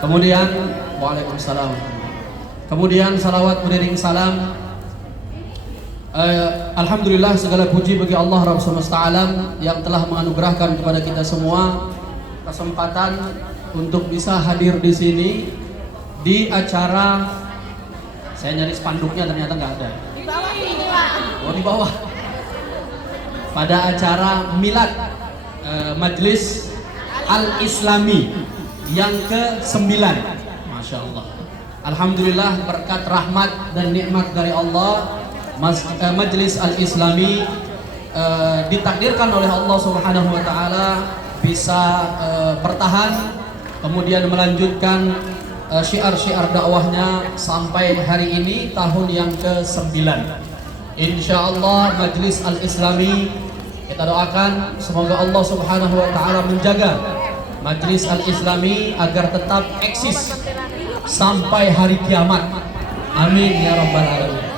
Kemudian Waalaikumsalam. Kemudian salawat beriring salam. Alhamdulillah, segala puji bagi Allah Rabb semesta alam yang telah menganugerahkan kepada kita semua kesempatan untuk bisa hadir di sini di acara. Saya nyari spanduknya ternyata nggak ada. Di bawah ini, Pak. Oh, di bawah. Pada acara milad Majelis Al-Islami yang ke-9. Masya Allah. Alhamdulillah, berkat rahmat dan nikmat dari Allah, Majelis Al-Islami ditakdirkan oleh Allah Subhanahu wa taala bisa bertahan, kemudian melanjutkan syiar-syiar dakwahnya sampai hari ini tahun yang ke-9. Insyaallah Majelis Al-Islami, kita doakan semoga Allah Subhanahu wa taala menjaga Majelis Al-Islami agar tetap eksis sampai hari kiamat. Amin ya rabbal alamin.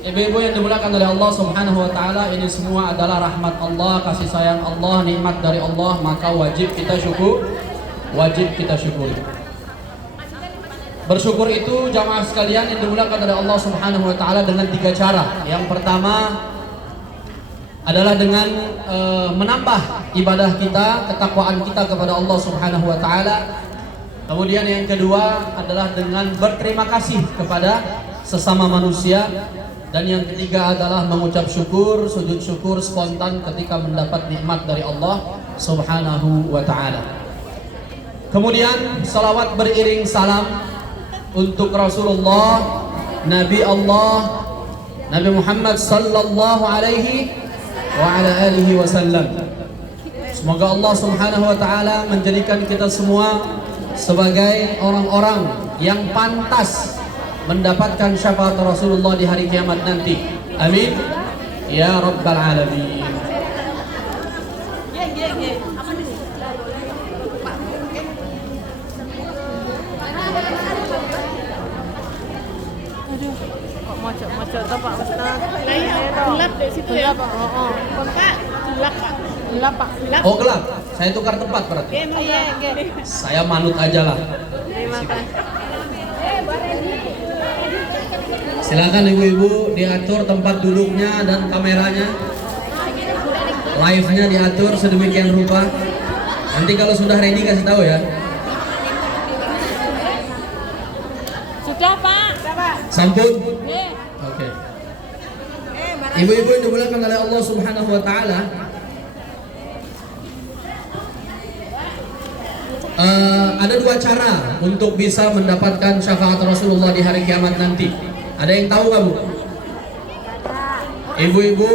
Ibu-ibu yang dimuliakan oleh Allah Subhanahu wa taala, ini semua adalah rahmat Allah, kasih sayang Allah, nikmat dari Allah, maka wajib kita syukuri. Bersyukur itu jamaah sekalian yang dimuliakan oleh Allah Subhanahu wa taala dengan 3 cara. Yang pertama adalah dengan menambah ibadah kita, ketakwaan kita kepada Allah Subhanahu wa taala. Kemudian yang kedua adalah dengan berterima kasih kepada sesama manusia. Dan yang ketiga adalah mengucap syukur, sujud syukur spontan ketika mendapat nikmat dari Allah Subhanahu wa taala. Kemudian salawat beriring salam untuk Rasulullah, Nabi Allah, Nabi Muhammad sallallahu alaihi wa ala alihi wasallam. Semoga Allah Subhanahu wa taala menjadikan kita semua sebagai orang-orang yang pantas mendapatkan syafaat Rasulullah di hari kiamat nanti. Amin ya rabbal alamin. Aduh, kok mocok-mocok tuh Pak Ustaz. Gelap di situ ya. Pak, gelap Pak. Gelap Pak. Oh gelap, saya tukar tempat berarti. Iya. Saya manut aja lah. Terima kasih. Silakan ibu-ibu diatur tempat duduknya dan kameranya, live-nya diatur sedemikian rupa. Nanti kalau sudah ready kasih tahu ya. Sudah Pak. Sampun. Nih. Oke. Ibu-ibu yang dimuliakan oleh Allah Subhanahu wa taala, ada 2 cara untuk bisa mendapatkan syafaat Rasulullah di hari kiamat nanti. Ada yang tahu nggak Bu? Ibu-ibu,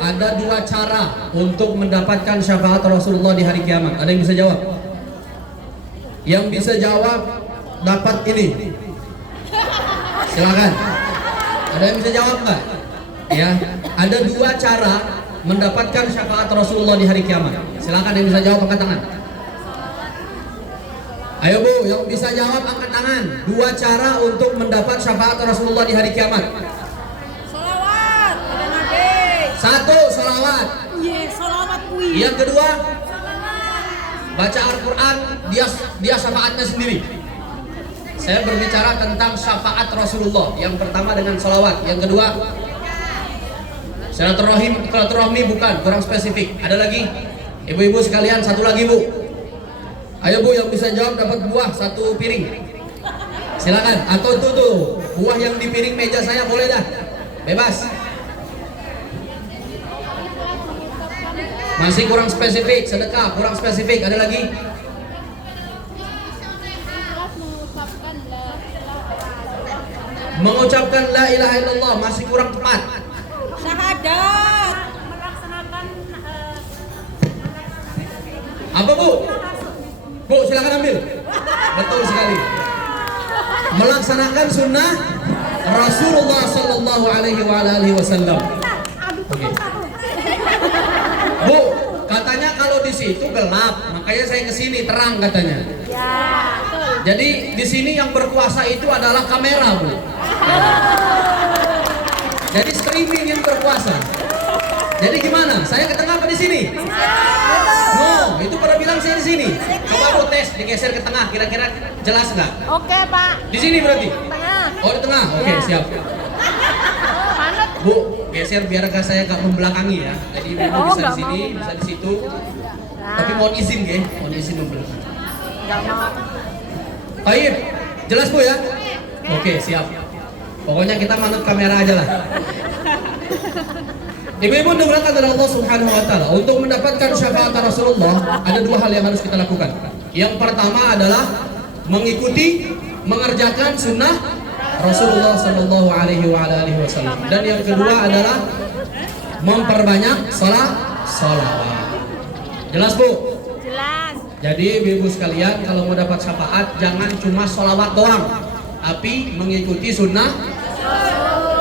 ada 2 cara untuk mendapatkan syafaat Rasulullah di hari kiamat. Ada yang bisa jawab? Yang bisa jawab dapat ini. Silakan. Ada yang bisa jawab nggak? Ya, ada 2 cara mendapatkan syafaat Rasulullah di hari kiamat. Silakan yang bisa jawab angkat tangan. Ayo Bu, yang bisa jawab angkat tangan. 2 cara untuk mendapat syafaat Rasulullah di hari kiamat. Sholawat pada Nabi. 1, sholawat. Iya, sholawat kui. Yang kedua, baca Al-Quran, dia syafaatnya sendiri. Saya berbicara tentang syafaat Rasulullah. Yang pertama dengan sholawat. Yang kedua, silaturahmi bukan, kurang spesifik. Ada lagi? Ibu-ibu sekalian, 1 lagi Bu. Ayo Bu, yang bisa jawab dapat buah 1 piring. Silakan. Atau itu tuh buah yang di piring meja saya boleh dah. Bebas. Masih kurang spesifik, sedekah kurang spesifik. Ada lagi? Mengucapkan la ilaha illallah masih kurang tepat. Syahadat. Melaksanakan Apa Bu? Bu, silakan ambil. Betul sekali. Melaksanakan sunnah Rasulullah Sallallahu Alaihi Wasallam. Oke. Bu, katanya kalau di situ gelap, makanya saya kesini terang katanya. Ya, betul. Jadi di sini yang berkuasa itu adalah kamera Bu. Jadi streaming yang berkuasa. Jadi gimana? Saya ke tengah apa di sini? No. Itu pada bilang saya di sini. Coba Bu tes, digeser ke tengah, kira-kira jelas nggak? Oke, Pak. Di sini berarti? Tengah. Oh di tengah, oke Ya. siap. Mana? Bu, geser biar saya nggak membelakangi ya. Jadi Ibu Oh, bisa di nggak sini, mau bisa di situ. Nah, Tapi mohon izin ya, mohon izin membelakangi. nggak mau. Baik, jelas Bu ya? Oke, siap. Pokoknya kita manut kamera aja lah. Ibu-ibu dimulakan oleh Allah Subhanahu wa taala. Untuk mendapatkan syafaat Rasulullah, ada dua hal yang harus kita lakukan. Yang pertama adalah mengikuti, mengerjakan sunnah Rasulullah Sallallahu Alaihi Wasallam. Dan yang kedua adalah memperbanyak salawat. Jelas Bu? Jelas. Jadi ibu-ibu sekalian, kalau mau dapat syafaat jangan cuma sholawat doang, tapi mengikuti sunnah.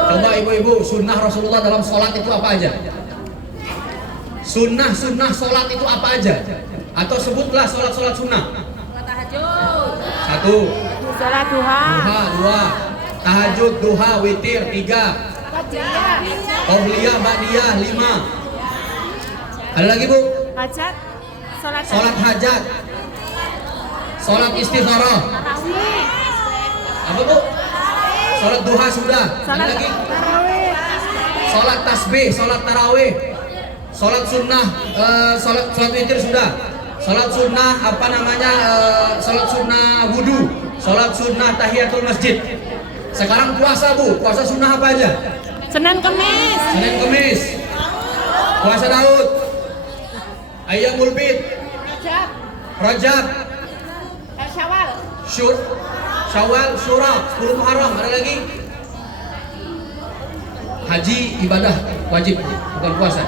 Coba ibu-ibu, sunnah Rasulullah dalam sholat itu apa aja? Sunnah sholat itu apa aja? Atau sebutlah sholat sunnah. Satu, Sholat duha. duha, dua, tahajud, duha, witir, tiga, qobliyah, ba'diyah, lima. Ada lagi Bu? Hajat. Sholat hajat, sholat istikharah. Tarawih. Apa Bu? Sholat duha sudah. Ada Sholat lagi? tarawih. Sholat tasbih, sholat tarawih, sholat sunnah, sholat witir sudah. Sholat sunnah apa namanya? Sholat sunnah wudu, sholat sunnah tahiyatul masjid. Sekarang puasa Bu, puasa sunnah apa aja? Senin Kemis. Senin Kemis, puasa Daud, Ayyamul Bid, Rajab. Rajab, Syawal. Syawal, Syura, 10 Muharram. Ada lagi? Haji ibadah wajib, bukan puasa.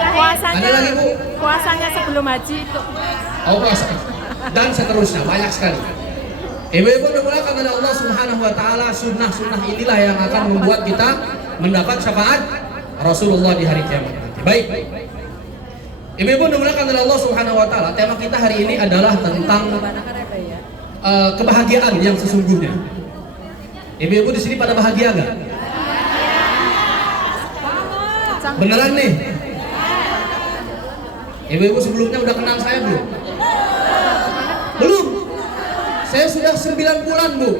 Puasanya. Ada lagi Bu? Puasanya sebelum haji itu. Oh puasa. Dan seterusnya, banyak sekali. Ibu-ibu dimulakan oleh Allah Subhanahu wa taala, sunnah-sunnah inilah yang akan membuat kita mendapat syafaat Rasulullah di hari kiamat nanti. Baik. Ibu-ibu dimulakan oleh Allah Subhanahu wa taala, tema kita hari ini adalah tentang kebahagiaan yang sesungguhnya. Ibu-ibu di sini pada bahagia nggak? Beneran nih? Ibu-ibu sebelumnya udah kenal saya belum? Belum? Saya sudah 9 bulan Bu.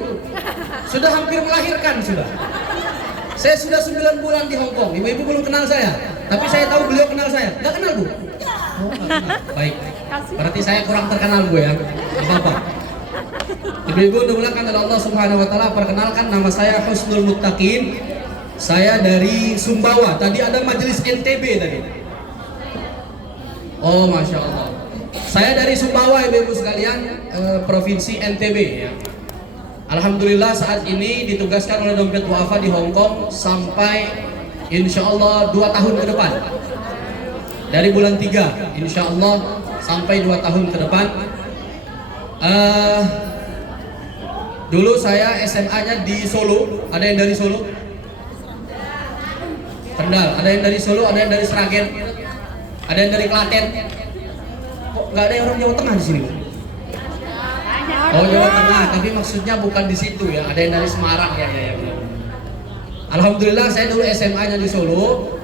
Sudah hampir melahirkan sudah. Saya sudah 9 bulan di Hong Kong. Ibu-ibu belum kenal saya. Tapi saya tahu beliau kenal saya. Nggak kenal Bu? Oh, baik. Berarti saya kurang terkenal Bu ya. Apa-apa. Ibu-ibu dimulakan oleh Allah Subhanahu wa taala, perkenalkan nama saya Husnul Muttaqin. Saya dari Sumbawa. Tadi ada majelis NTB tadi. Oh, Masya Allah. Saya dari Sumbawa, ibu-ibu sekalian, provinsi NTB ya. Alhamdulillah saat ini ditugaskan oleh Dompet Duafa di Hong Kong sampai insya Allah 2 tahun ke depan. Dari bulan 3 insya Allah sampai 2 tahun ke depan. Dulu saya SMA-nya di Solo. Ada yang dari Solo? Kendal. Ada yang dari Solo, ada yang dari Sragen, ada yang dari Klaten. Kok nggak ada yang orang Jawa Tengah di sini? Oh, Jawa Tengah, tapi maksudnya bukan di situ ya. Ada yang dari Semarang ya. Alhamdulillah saya dulu SMA-nya di Solo.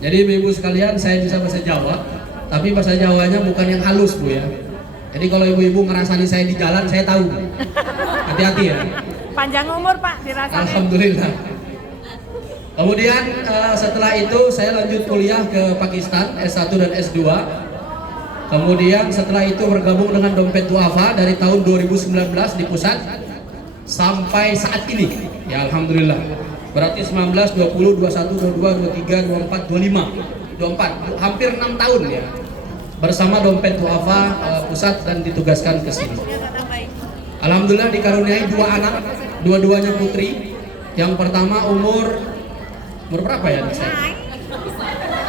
Jadi ibu-ibu sekalian, saya bisa bahasa Jawa, tapi bahasa Jawanya bukan yang halus Bu ya. Jadi kalau ibu-ibu ngerasani saya di jalan, saya tahu. Hati-hati ya. Panjang umur Pak dirasain. Alhamdulillah. Kemudian setelah itu saya lanjut kuliah ke Pakistan S1 dan S2. Kemudian setelah itu bergabung dengan Dompet Duafa dari tahun 2019 di pusat sampai saat ini. Ya Alhamdulillah. Berarti 19, 20, 21, 22, 23, 24, 25, 24, hampir 6 tahun ya. Bersama Dompet Duafa pusat dan ditugaskan ke sini. Alhamdulillah dikaruniai 2 anak, dua-duanya putri. Yang pertama umur berapa ya anak saya?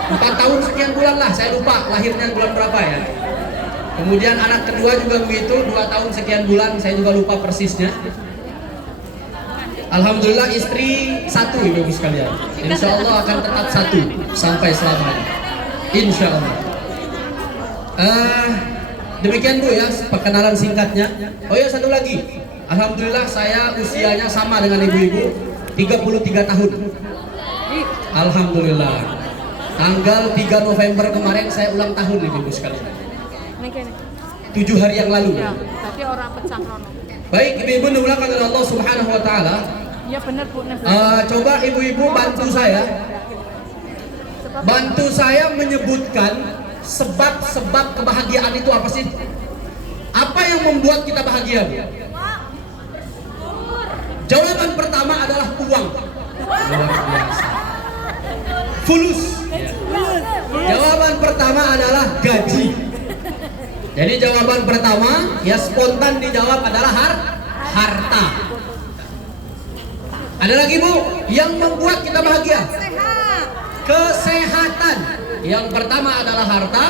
4 tahun sekian bulan lah, saya lupa lahirnya bulan berapa ya. Kemudian anak kedua juga begitu, 2 tahun sekian bulan, saya juga lupa persisnya. Alhamdulillah istri 1 ibu sekalian. Insya Allah akan tetap 1 sampai selamanya. Insya Allah. Demikian Bu ya perkenalan singkatnya. Oh ya satu lagi. Alhamdulillah saya usianya sama dengan ibu-ibu, 33 tahun. Alhamdulillah. Tanggal 3 November kemarin saya ulang tahun ibu sekalian. Nih. 7 hari yang lalu. Ya, tadi orang pecah rono. Baik, ibu-ibu dimulakan oleh Allah Subhanahu wa taala. Iya benar Bu. Coba ibu-ibu bantu saya. Bantu saya menyebutkan sebab-sebab kebahagiaan itu apa sih? Apa yang membuat kita bahagia? Jawaban pertama adalah uang. Luar biasa. Fulus. Jawaban pertama adalah gaji. Jadi jawaban pertama ya spontan dijawab adalah harta. Ada lagi Bu yang membuat kita bahagia? Kesehatan. Yang pertama adalah harta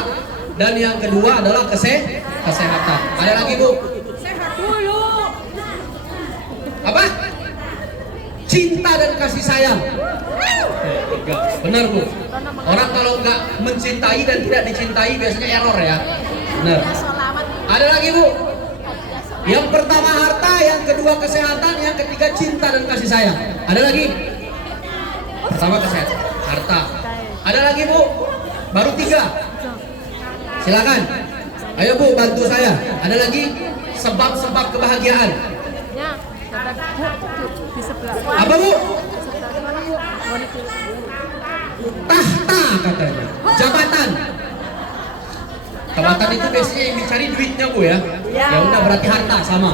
dan yang kedua adalah kesehatan. Ada lagi Bu? Sehat dulu. Apa? Cinta dan kasih sayang. Benar Bu. Orang kalau nggak mencintai dan tidak dicintai biasanya error ya. Benar. Ada lagi Bu? Yang pertama harta, yang kedua kesehatan, yang ketiga cinta dan kasih sayang. Ada lagi? Pertama kesehatan, harta. Ada lagi Bu? Baru 3. Silakan. Ayo Bu bantu saya. Ada lagi sebab-sebab kebahagiaan. Ya, di sebelah. Apa Bu? Sebelah mana Bu? Tahta katanya. Jabatan. Jabatan itu biasanya yang dicari duitnya Bu ya. Ya udah berarti harta sama.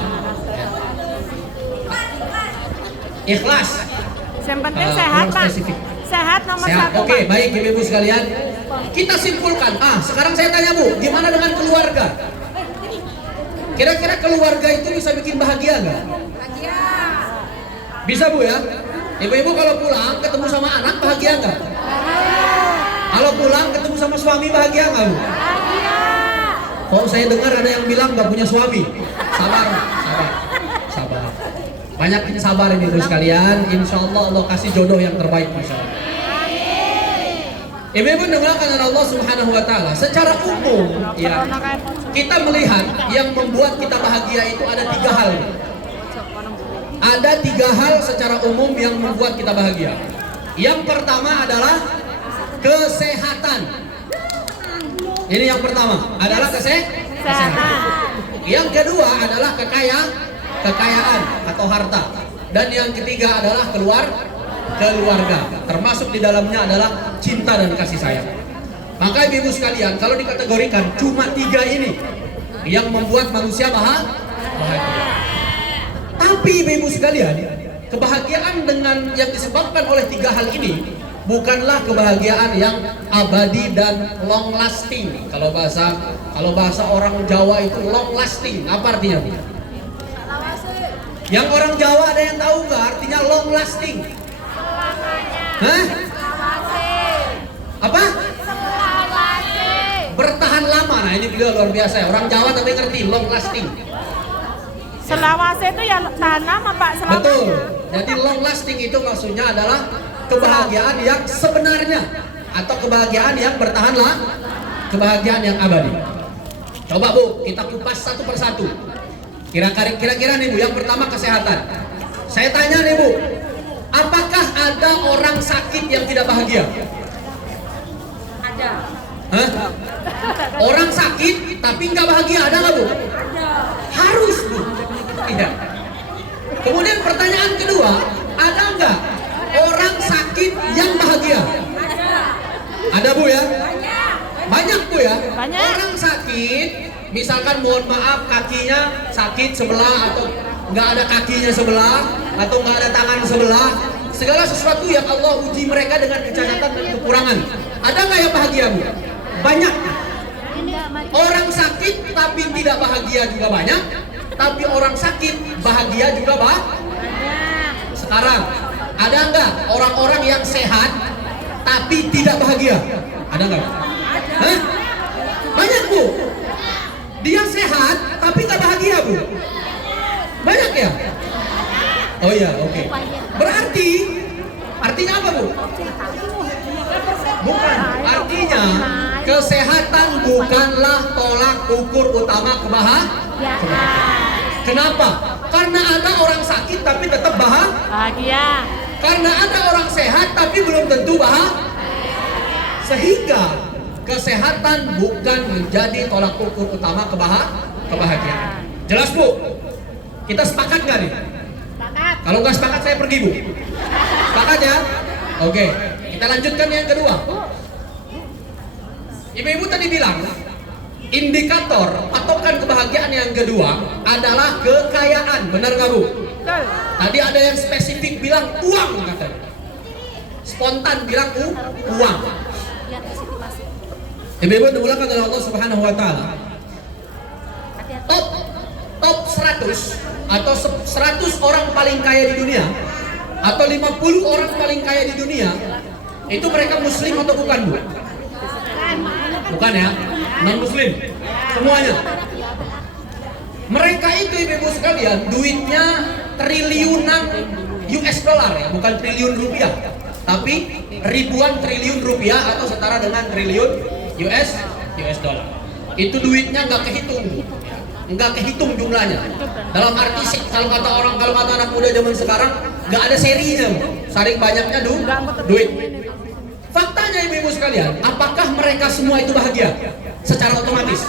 Ikhlas. Yang penting sehat Pak. Spesifik. Sehat nomor Sehat. 1 Oke, Pak. baik ibu-ibu sekalian. Kita simpulkan. Sekarang saya tanya Bu, gimana dengan keluarga? Kira-kira keluarga itu bisa bikin bahagia nggak? Bisa Bu ya. Ibu-ibu kalau pulang ketemu sama anak bahagia nggak? Kalau pulang ketemu sama suami bahagia nggak Bu? Oh saya dengar ada yang bilang nggak punya suami. Sabar. Banyak ini sabar ini ibu sekalian. Insya Allah Allah kasih jodoh yang terbaik Masya Allah. Ibu-ibu dimulakan oleh Allah Subhanahu wa taala. Secara umum ya, kita melihat yang membuat kita bahagia itu ada 3 hal. Ada 3 hal secara umum yang membuat kita bahagia. Yang pertama adalah kesehatan. Ini yang pertama adalah kesehatan. Yang kedua adalah kekayaan atau harta. Dan yang ketiga adalah keluarga. Termasuk di dalamnya adalah cinta dan kasih sayang. Maka ibu sekalian, kalau dikategorikan cuma 3 ini yang membuat manusia bahagia. Tapi ibu sekalian, kebahagiaan dengan yang disebabkan oleh 3 hal ini bukanlah kebahagiaan yang abadi dan long lasting. Kalau bahasa orang Jawa itu long lasting. Apa artinya? Yang orang Jawa ada yang tahu nggak artinya long lasting? Hah? Apa? Bertahan lama. Nah ini beliau luar biasa ya. Orang Jawa tapi ngerti long lasting. Selawase itu ya tahan lama Pak, selamanya. Betul. Jadi long lasting itu maksudnya adalah kebahagiaan yang sebenarnya atau kebahagiaan yang bertahan lama, kebahagiaan yang abadi. Coba Bu, kita kupas satu persatu. Kira-kira nih Bu, yang pertama kesehatan. Saya tanya nih Bu, apakah ada orang sakit yang tidak bahagia? Ada. Hah? Orang sakit tapi nggak bahagia, ada nggak Bu? Ada. Harus Bu. Iya. Kemudian pertanyaan kedua, ada nggak orang sakit yang bahagia? Ada Bu ya? Banyak Bu ya? Banyak. Orang sakit, misalkan mohon maaf kakinya sakit sebelah atau nggak ada kakinya sebelah atau nggak ada tangan sebelah, segala sesuatu yang Allah uji mereka dengan kecacatan dan kekurangan. Ada nggak yang bahagia Bu? Banyak. Orang sakit tapi tidak bahagia juga banyak. Tapi orang sakit bahagia juga Sekarang ada nggak orang-orang yang sehat tapi tidak bahagia? Ada nggak? Hah? Banyak Bu. Dia sehat tapi nggak bahagia Bu. Banyak ya? Oh iya, oke. Berarti artinya apa Bu? Bukan. Artinya kesehatan bukanlah tolak ukur utama kebahagiaan. Kenapa? Karena ada orang sakit tapi tetap Bahagia. Karena ada orang sehat tapi belum tentu bahagia. Sehingga kesehatan bukan menjadi tolak ukur utama kebahagiaan. Jelas Bu? Kita sepakat nggak nih? Sepakat. Kalau nggak sepakat saya pergi Bu. Sepakat ya? Oke, kita lanjutkan yang kedua. Ibu-ibu tadi bilang indikator patokan kebahagiaan yang kedua adalah kekayaan. Benar nggak Bu? Betul. Tadi ada yang spesifik bilang uang katanya. Spontan bilang uang. Ibu-ibu dimulakan oleh Allah Subhanahu wa taala. Top 100 atau 100 orang paling kaya di dunia atau 50 orang paling kaya di dunia itu mereka muslim atau bukan Bu? Bukan ya, non muslim semuanya. Mereka itu ibu-ibu sekalian duitnya triliunan US dollar ya, bukan triliun rupiah, tapi ribuan triliun rupiah atau setara dengan triliun US dollar. Itu duitnya nggak kehitung, nggak kehitung jumlahnya. Dalam arti kalau kata anak muda zaman sekarang nggak ada serinya, saking banyaknya duit. Faktanya ibu-ibu sekalian, apakah mereka semua itu bahagia secara otomatis?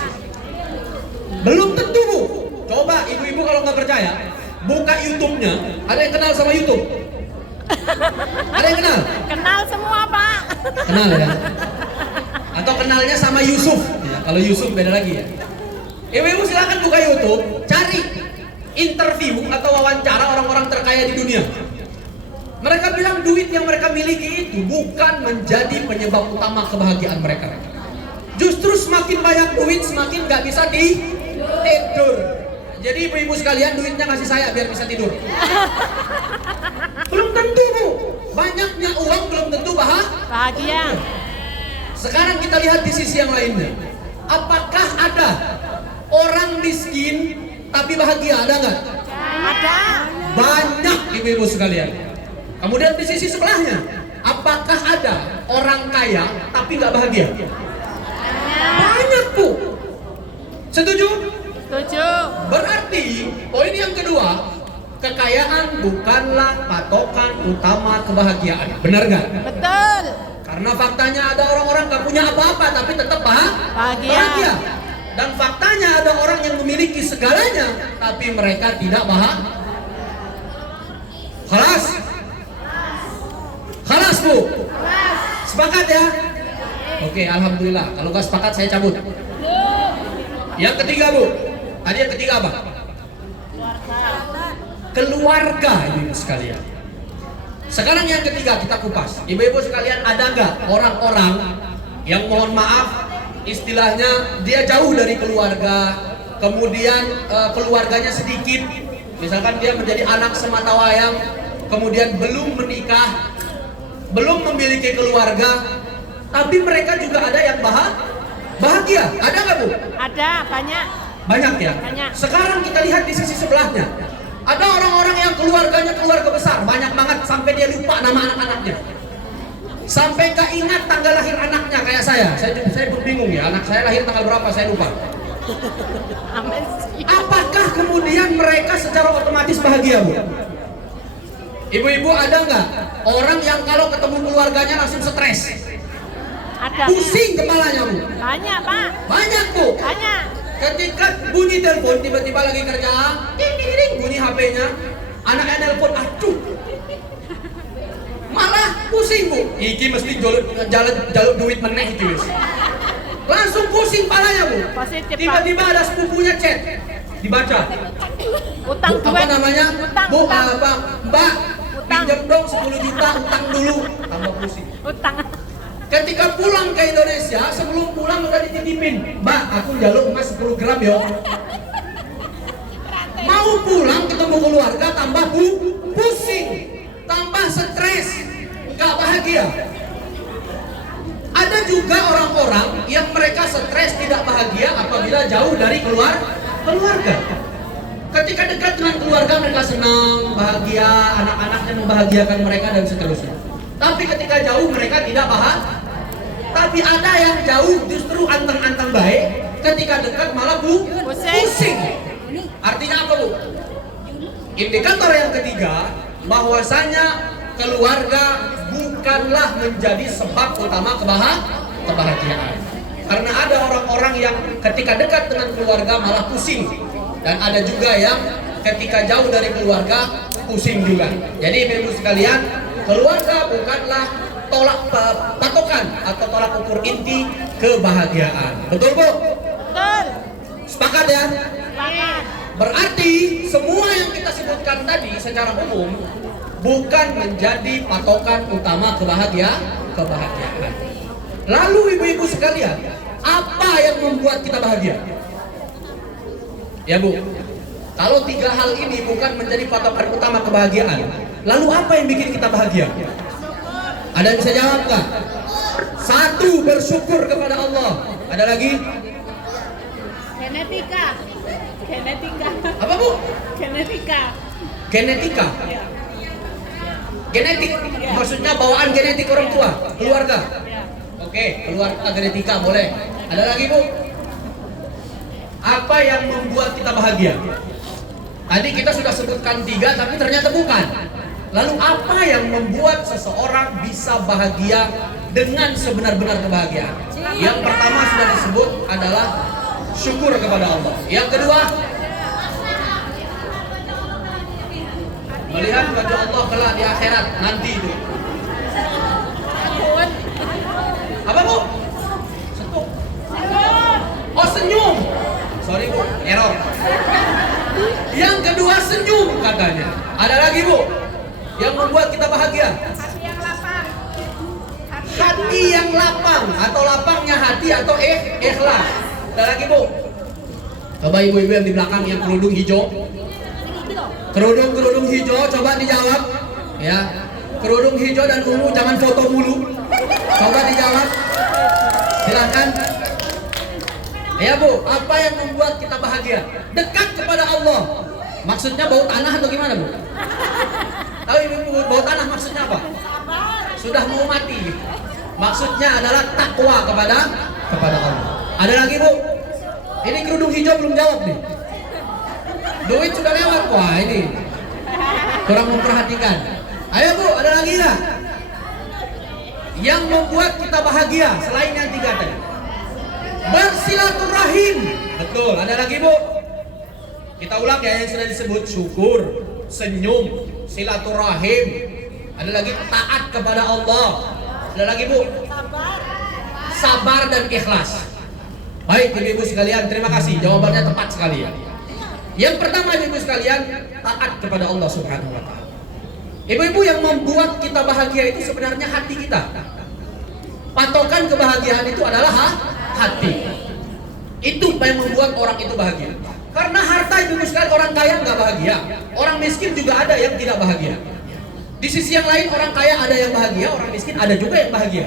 Belum tentu Bu. Coba ibu-ibu kalau nggak percaya, buka YouTube-nya. Ada yang kenal sama YouTube? Ada yang kenal? Kenal semua Pak. Kenal ya? Atau kenalnya sama Yusuf? Ya, kalau Yusuf beda lagi ya. Ibu-ibu silakan buka YouTube, cari interview atau wawancara orang-orang terkaya di dunia. Mereka bilang duit yang mereka miliki itu bukan menjadi penyebab utama kebahagiaan mereka. Justru semakin banyak duit semakin gak bisa tidur. Jadi ibu-ibu sekalian duitnya kasih saya biar bisa tidur. Belum tentu Bu. Banyaknya uang belum tentu bahagia. Sekarang kita lihat di sisi yang lainnya. Apakah ada orang miskin tapi bahagia? Ada nggak? Ada. Banyak ibu-ibu sekalian. Kemudian di sisi sebelahnya, apakah ada orang kaya tapi nggak bahagia? Banyak Bu. Setuju? Setuju. Berarti poin yang kedua, kekayaan bukanlah patokan utama kebahagiaan. Benar nggak? Betul. Karena faktanya ada orang-orang nggak punya apa-apa tapi tetap bahagia. Dan faktanya ada orang yang memiliki segalanya tapi mereka tidak bahagia. Khalas Bu. Sepakat ya? Oke, alhamdulillah. Kalau nggak sepakat saya cabut. Yang ketiga Bu. Tadi yang ketiga apa? Keluarga ibu sekalian. Sekarang yang ketiga kita kupas. Ibu-ibu sekalian, ada nggak orang-orang yang mohon maaf istilahnya dia jauh dari keluarga, kemudian keluarganya sedikit, misalkan dia menjadi anak sematawayang, kemudian belum menikah, belum memiliki keluarga, tapi mereka juga ada yang bahagia. Ada nggak Bu? Ada, banyak. Banyak ya? Banyak. Sekarang kita lihat di sisi sebelahnya. Ada orang-orang yang keluarganya keluarga besar, banyak banget sampai dia lupa nama anak-anaknya. Sampai gak ingat tanggal lahir anaknya kayak saya. Saya pun bingung ya, anak saya lahir tanggal berapa saya lupa. Apakah kemudian mereka secara otomatis bahagia Bu? Ibu-ibu ada nggak orang yang kalau ketemu keluarganya langsung stres? Ada. Pusing kepalanya Bu? Banyak Pak. Banyak Bu. Banyak. Ketika bunyi telepon, tiba-tiba lagi kerja, ding ding ding, bunyi HP-nya, anaknya telepon, aduh, malah pusing Bu. Iki mesti jalur duit meneh itu. Langsung pusing palanya Bu. Positif, Pak. Tiba-tiba ada sepupunya chat, dibaca. Utang Bu, apa duit. namanya? Utang, Bu, utang. Mbak, Utang. pinjam dong 10 juta, utang dulu. Tambah pusing. Utang. Ketika pulang ke Indonesia, sebelum pulang udah dititipin, Mbak, aku jalur emas 10 gram ya. Mau pulang ketemu keluarga tambah pusing, tambah stres, nggak bahagia. Ada juga orang-orang yang mereka stres tidak bahagia apabila jauh dari keluarga. Ketika dekat dengan keluarga mereka senang, bahagia, anak-anaknya membahagiakan mereka dan seterusnya. Tapi ketika jauh mereka tidak bahagia. Tapi ada yang jauh justru anteng-anteng baik, ketika dekat malah pusing. Artinya apa Bu? Indikator yang ketiga, bahwasanya keluarga bukanlah menjadi sebab utama kebahagiaan. Karena ada orang-orang yang ketika dekat dengan keluarga malah pusing, dan ada juga yang ketika jauh dari keluarga pusing juga. Jadi ibu sekalian, keluarga bukanlah patokan atau tolak ukur inti kebahagiaan. Betul Bu? Betul. Sepakat ya? Sepakat. Berarti semua yang kita sebutkan tadi secara umum bukan menjadi patokan utama kebahagiaan. Lalu ibu-ibu sekalian, apa yang membuat kita bahagia? Ya Bu, kalau 3 hal ini bukan menjadi patokan utama kebahagiaan, lalu apa yang bikin kita bahagia? Ada yang bisa jawab nggak? 1, bersyukur kepada Allah. Ada lagi? Genetika. Apa Bu? Genetika. Genetika. Ya. Genetik, maksudnya bawaan genetik orang tua, keluarga. Ya. Oke, keluarga genetika boleh. Ada lagi Bu? Apa yang membuat kita bahagia? Tadi kita sudah sebutkan 3, tapi ternyata bukan. Lalu apa yang membuat seseorang bisa bahagia dengan sebenar-benar kebahagiaan? Yang pertama sudah disebut adalah syukur kepada Allah. Yang kedua, melihat wajah Allah kelak di akhirat nanti itu. Apa Bu? Senyum. Oh senyum. Sorry Bu, error. Yang kedua senyum katanya. Ada lagi Bu yang membuat kita bahagia? Hati yang lapang. Hati yang lapang, atau lapangnya hati, atau ikhlas. Ada lagi Bu? Coba ibu-ibu yang di belakang yang kerudung hijau. Kerudung hijau, coba dijawab. Ya, kerudung hijau dan ungu, jangan foto mulu. Coba dijawab. Silakan. Ya Bu, apa yang membuat kita bahagia? Dekat kepada Allah. Maksudnya bau tanah atau gimana Bu? Tahu ibu bau tanah maksudnya apa? Sudah mau mati. Maksudnya adalah takwa kepada Allah. Ada lagi Bu? Ini kerudung hijau belum jawab nih. Duit sudah lewat. Wah ini kurang memperhatikan. Ayo Bu, ada lagi nggak? Yang membuat kita bahagia selain yang 3 tadi? Bersilaturahim. Betul. Ada lagi Bu? Kita ulang ya yang sudah disebut: syukur, senyum, silaturahim. Ada lagi taat kepada Allah. Ada lagi Bu? Sabar dan ikhlas. Baik ibu-ibu sekalian, terima kasih. Jawabannya tepat sekali ya. Yang pertama ibu-ibu sekalian, taat kepada Allah Subhanahu wa taala. Ibu-ibu, yang membuat kita bahagia itu sebenarnya hati kita. Patokan kebahagiaan itu adalah hati. Itu yang membuat orang itu bahagia. Karena harta ibu-ibu sekalian, orang kaya nggak bahagia, orang miskin juga ada yang tidak bahagia. Di sisi yang lain, orang kaya ada yang bahagia, orang miskin ada juga yang bahagia.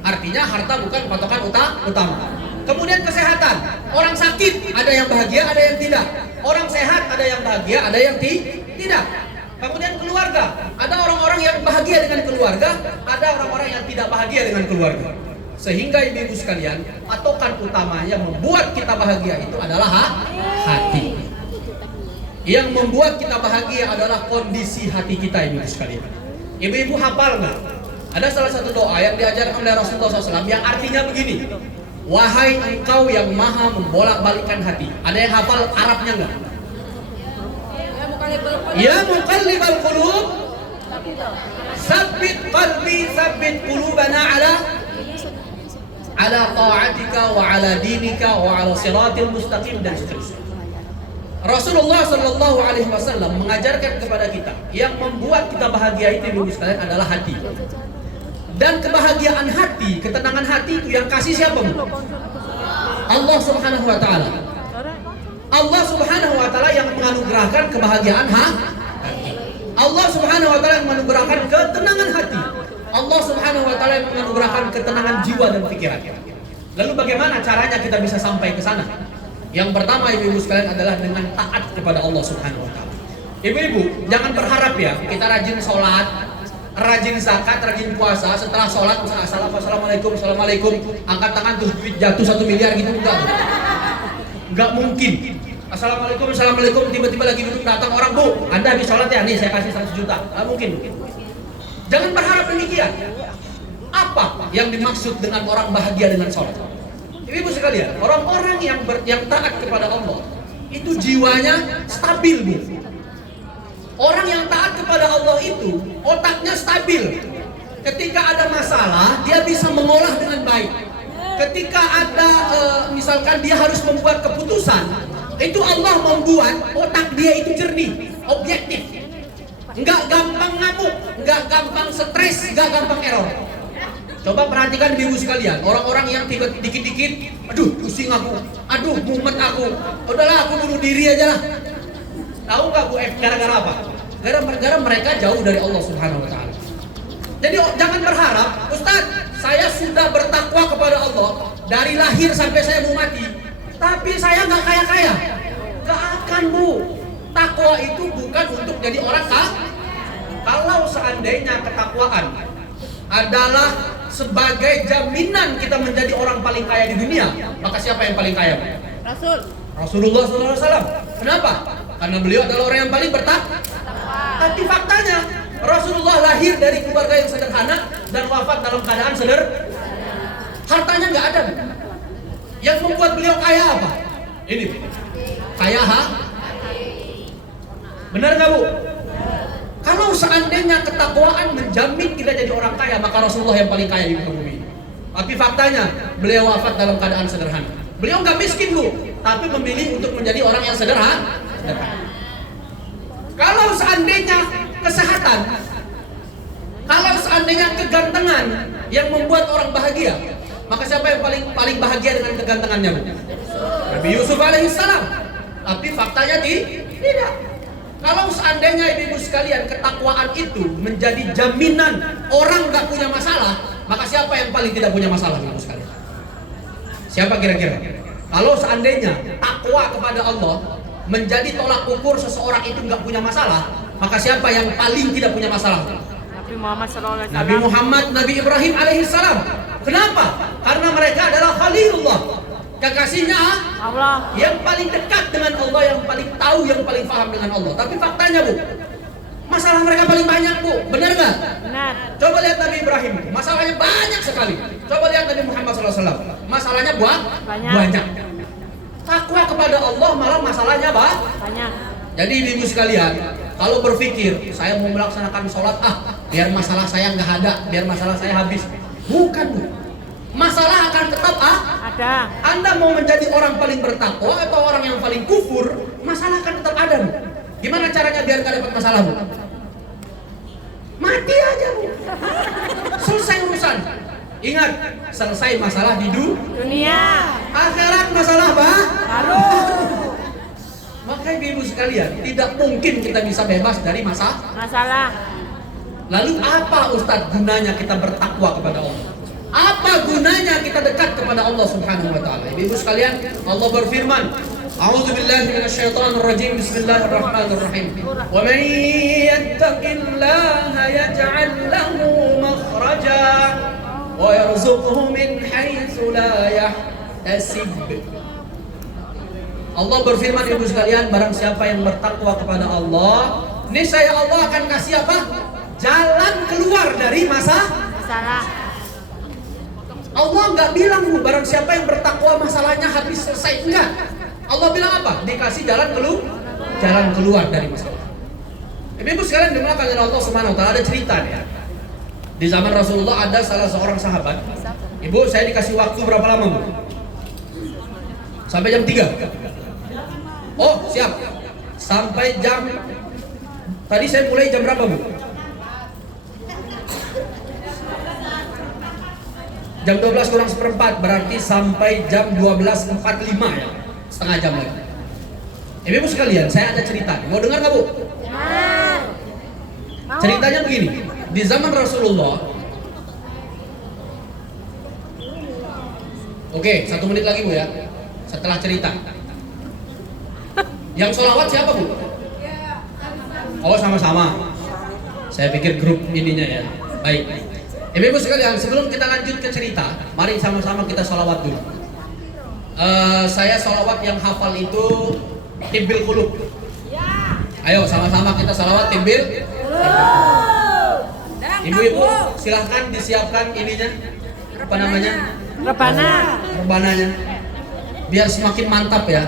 Artinya harta bukan patokan utama. Kemudian kesehatan, orang sakit ada yang bahagia, ada yang tidak. Orang sehat ada yang bahagia, ada yang tidak. Kemudian keluarga, ada orang-orang yang bahagia dengan keluarga, ada orang-orang yang tidak bahagia dengan keluarga. Sehingga ibu-ibu sekalian, patokan utamanya membuat kita bahagia itu adalah hati. Yang membuat kita bahagia adalah kondisi hati kita, ibu-ibu sekalian. Ibu-ibu hafal nggak? Ada salah satu doa yang diajarkan oleh Rasulullah SAW yang artinya begini: wahai engkau yang maha membolak-balikkan hati. Ada yang hafal Arabnya nggak? Ya muqallibal qulub, sabbit qalbi, sabbit qulubana ala ta'atika wa ala dinika wa ala siratil mustaqim, dan seterusnya. Rasulullah Shallallahu Alaihi Wasallam mengajarkan kepada kita yang membuat kita bahagia itu ibu sekalian adalah hati. Dan kebahagiaan hati, ketenangan hati itu yang kasih siapa? Allah Subhanahu Wa Taala. Allah Subhanahu Wa Taala yang menganugerahkan kebahagiaan hati. Allah Subhanahu Wa Taala yang menganugerahkan ketenangan hati. Allah Subhanahu Wa Taala yang menganugerahkan ketenangan jiwa dan pikiran. Lalu bagaimana caranya kita bisa sampai ke sana? Yang pertama ibu-ibu sekalian adalah dengan taat kepada Allah Subhanahu Wa Taala. Ibu-ibu jangan berharap ya kita rajin sholat, rajin zakat, rajin puasa, setelah sholat assalamualaikum, angkat tangan terus duit jatuh 1 miliar gitu, enggak mungkin. Assalamualaikum, tiba-tiba lagi duduk datang orang, Bu, Anda habis sholat ya, nih saya kasih 100 juta. Enggak mungkin. Jangan berharap demikian. Apa yang dimaksud dengan orang bahagia dengan sholat? Ibu sekalian, orang-orang yang taat kepada Allah itu jiwanya stabil, Bu. Orang yang taat kepada Allah itu otaknya stabil. Ketika ada masalah, dia bisa mengolah dengan baik. Ketika ada misalkan dia harus membuat keputusan, itu Allah membuat otak dia itu jernih, objektif. Enggak gampang ngamuk, enggak gampang stres, enggak gampang error. Coba perhatikan ibu sekalian, orang-orang yang dikit-dikit, aduh pusing aku, aduh mumet aku, udahlah aku bunuh diri aja lah. Tahu nggak Bu, gara-gara apa? Gara-gara mereka jauh dari Allah Subhanahu Wa Taala. Jadi jangan berharap, Ustaz, saya sudah bertakwa kepada Allah dari lahir sampai saya mau mati, tapi saya nggak kaya-kaya. Gak akan, Bu. Takwa itu bukan untuk jadi orang kaya. Kalau seandainya ketakwaan adalah sebagai jaminan kita menjadi orang paling kaya di dunia, maka siapa yang paling kaya? Rasulullah SAW. Kenapa? Karena beliau adalah orang yang paling bertakwa. Tapi faktanya Rasulullah lahir dari keluarga yang sederhana dan wafat dalam keadaan sederhana. Hartanya nggak ada. Yang membuat beliau kaya apa? Ini kaya benar nggak, Bu? Kalau seandainya ketakwaan menjamin kita jadi orang kaya, maka Rasulullah yang paling kaya di muka bumi. Tapi faktanya beliau wafat dalam keadaan sederhana. Beliau nggak miskin, Bu, tapi memilih untuk menjadi orang yang sederhana. Kalau seandainya kesehatan, kalau seandainya kegantengan yang membuat orang bahagia, maka siapa yang paling bahagia dengan kegantengannya, Bu? Nabi Yusuf alaihissalam. Tapi faktanya tidak. Kalau seandainya ibu sekalian ketakwaan itu menjadi jaminan orang nggak punya masalah, maka siapa yang paling tidak punya masalah, ibu sekalian? Siapa kira-kira? Kalau seandainya takwa kepada Allah menjadi tolak ukur seseorang itu nggak punya masalah, maka siapa yang paling tidak punya masalah? Nabi Muhammad SAW. Nabi Muhammad, Nabi Ibrahim alaihissalam. Kenapa? Karena mereka adalah Khalilullah, kekasihnya Allah, yang paling dekat dengan Allah, yang paling tahu, yang paling paham dengan Allah. Tapi faktanya, Bu, masalah mereka paling banyak, Bu. Benar nggak? benar. Coba lihat Nabi Ibrahim, masalahnya banyak sekali. Coba lihat Nabi Muhammad SAW, masalahnya banyak. Takwa kepada Allah malah masalahnya Banyak. Jadi ibu sekalian, kalau berpikir saya mau melaksanakan sholat, biar masalah saya nggak ada, biar masalah saya habis. Bukan, Bu. Masalah akan tetap Ada. Anda mau menjadi orang paling bertakwa atau orang yang paling kufur, masalah akan tetap ada, Bu. Gimana caranya biar nggak dapat masalah, Bu? Mati aja, Bu. Selesai urusan. Ingat, selesai masalah di Dunia. akhirat masalah Baru. Maka ibu sekalian, tidak mungkin kita bisa bebas dari Masalah. Lalu apa Ustadz gunanya kita bertakwa kepada Allah? Apa gunanya kita dekat kepada Allah Subhanahu wa taala? Ibu sekalian, Allah berfirman, A'udzubillahi minasyaitonirrajim. Bismillahirrahmanirrahim. Wa man yattaqillaha yaj'al lahu makhraja wa yarzuqhu min haitsu la yahtasib. Allah berfirman, ibu sekalian, barang siapa yang bertakwa kepada Allah, niscaya Allah akan kasih apa? Jalan keluar dari Masalah. Allah nggak bilang, Bu, barang siapa yang bertakwa masalahnya habis selesai. Enggak. Allah bilang apa? Dikasih jalan keluar dari masalah. Ibu sekalian dimulakan oleh Allah Subhanahu wa taala. Ada cerita nih ya. Di zaman Rasulullah ada salah seorang sahabat. Ibu, saya dikasih waktu berapa lama, Bu? Sampai jam 3. Oh, siap. Sampai jam, tadi saya mulai jam berapa, Bu? Jam 12 kurang seperempat, berarti sampai jam 12.45 ya, setengah jam lagi. Ibu sekalian, saya ada cerita. Mau dengar nggak, Bu? Ceritanya begini. Di zaman Rasulullah, oke, 1 menit lagi, Bu, ya. Setelah cerita. Yang sholawat siapa, Bu? Oh, sama-sama. Saya pikir grup ininya ya. Baik. Ibu sekalian, sebelum kita lanjut ke cerita, mari sama-sama kita sholawat dulu. Saya sholawat yang hafal itu Tibbil Qulub. Ayo sama-sama kita sholawat Tibbil. Ibu-ibu silahkan disiapkan ininya, apa namanya? Rebana. rebananya. Biar semakin mantap ya.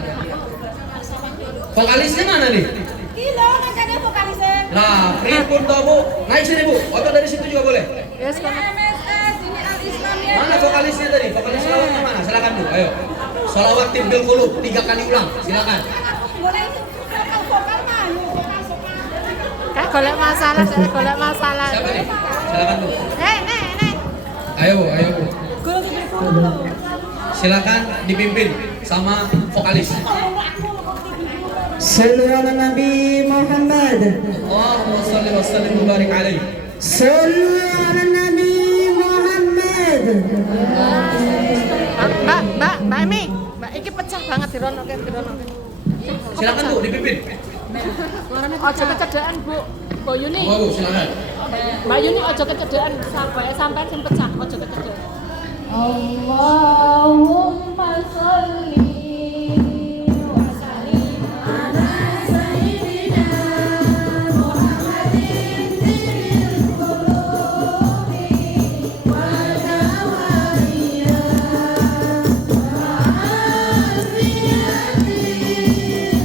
Vokalisnya mana nih? Kilo kan ada vokalisnya. Lah, pripun toh Bu? Naik sini Bu, atau dari situ juga boleh? Yes, Ini MSS, ini Al-Islam ya. Mana vokalisnya tadi? Vokalis selawatnya mana? Silakan Bu, ayo. Sholawat Tibbil Qulub 3 kali ulang, silakan. Boleh vokal mah, vokal. Kak golek masalah, saya golek masalah. Siapa nih? Silakan Bu. Nek. Ayo Bu, ayo Bu. Gue lagi dulu. Silakan dipimpin sama vokalis. صلوا على النبي محمد Allahumma shalli wa sallim wa barik alaihi. صلوا على النبي محمد Mbak Emi, Mbak iki pecah banget dironoke. Silakan Bu, dipimpin. Ojo kecederaan, Bu. Bu Yuni. Oh Bu, silakan. Mbak Yuni ojo kecederaan sampai sing pecah, ojo kecederaan. Allahumma sholli wa sallim ala sayyidina Muhammadin bil qulubi wal dawaiya wa afiyatil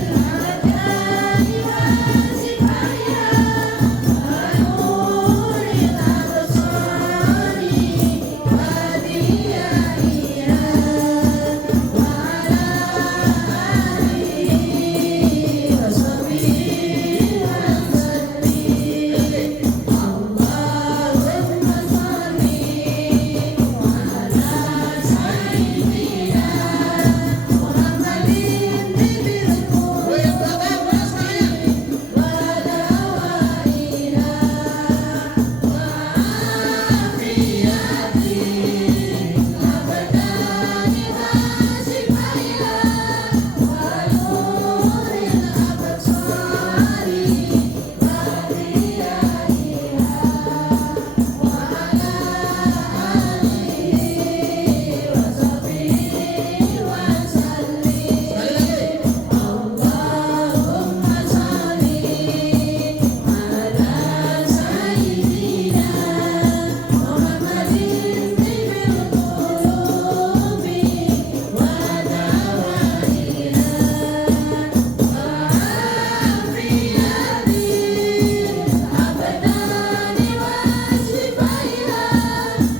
adani wa sifaya wa nuril absari wa diyaiya wa ala alihi wa sahbihi wa sallim. Allahumma sholli ala sayyidina Muhammadin bil qulubi wa dawaiha wa afiyatil abdani wa sifaya wa nuril absari wa diyaiha wa ala alihi wa sahbihi wa sallim. Allahumma sholli ala sayyidina Muhammadin bil qulubi wa dawaiha wa afiyatil abdani wa sifaya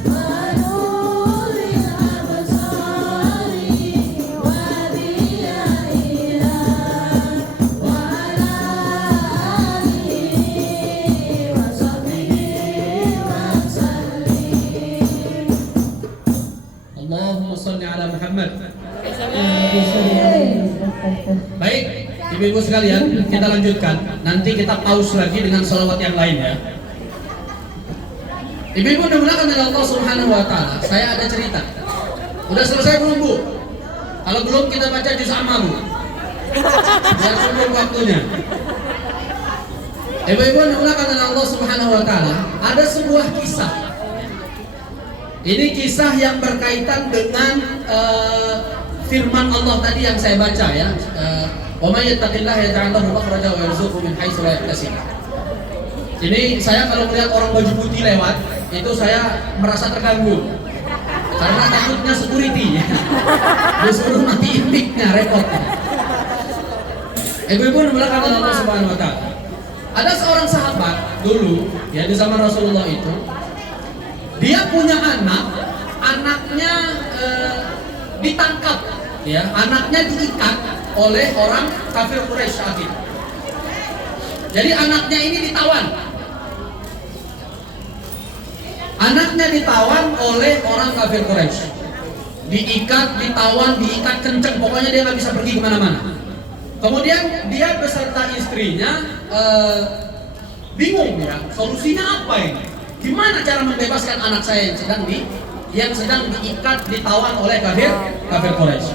wa nuril absari wa diyaiha wa ala alihi wa sahbihi wa sallim. Allahumma shalli ala Muhammad. Baik, ibu-ibu sekalian, kita lanjutkan. Nanti kita pause lagi dengan salawat yang lain ya. Ibu-ibu dimulakan oleh Allah Subhanahu wa taala. Saya ada cerita. Udah selesai belum Bu? Kalau belum kita baca juz amma Bu. Biar cukup waktunya. Ibu-ibu dimulakan oleh Allah Subhanahu wa taala. Ada sebuah kisah. Ini kisah yang berkaitan dengan firman Allah tadi yang saya baca ya. Wa may yattaqillaha yaj'al lahu makhraja wa yarzuqhu min haitsu la yahtasib. Ini saya kalau melihat orang baju putih lewat, itu saya merasa terganggu. Karena takutnya security. Disuruh matiin mic-nya, repot. Ibu-ibu dimulakan oleh Allah Subhanahu wa taala. Ada seorang sahabat dulu ya di zaman Rasulullah itu, dia punya anak, anaknya ditangkap, ya, anaknya diikat oleh orang kafir Quraisy saat itu. Jadi anaknya ini ditawan, anaknya ditawan oleh orang kafir Quraisy, diikat, ditawan, diikat kenceng, pokoknya dia nggak bisa pergi kemana-mana. Kemudian dia beserta istrinya bingung ya, solusinya apa ini? Gimana cara membebaskan anak saya yang sedang diikat, ditawan oleh kafir Quraisy?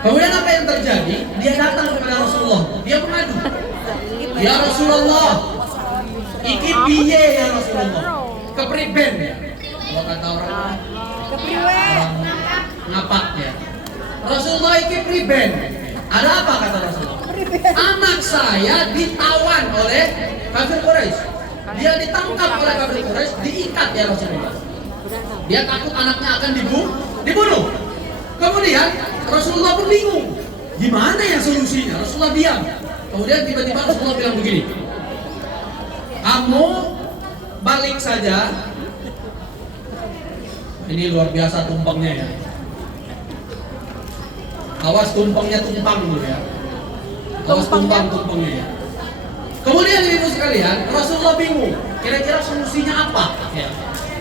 Kemudian apa yang terjadi? Dia datang kepada Rasulullah. Dia mengadu, ya Rasulullah, iki piye ya Rasulullah? Kepriben ya. Kalau kata orang ngapak ya. Rasulullah iki priben. Ada apa kata Rasulullah? Anak saya ditawan oleh kafir Quraisy. Dia ditangkap oleh kafir Quraisy, diikat ya Rasulullah. Dia takut anaknya akan dibunuh. Kemudian Rasulullah pun bingung, gimana ya solusinya? Rasulullah diam. Kemudian tiba-tiba Rasulullah bilang begini, kamu balik saja. Ini luar biasa tumpengnya ya. Awas tumpengnya tumpang dulu ya. Awas tumpengnya ya. Kemudian ibu sekalian, Rasulullah bingung, kira-kira solusinya apa? Ya.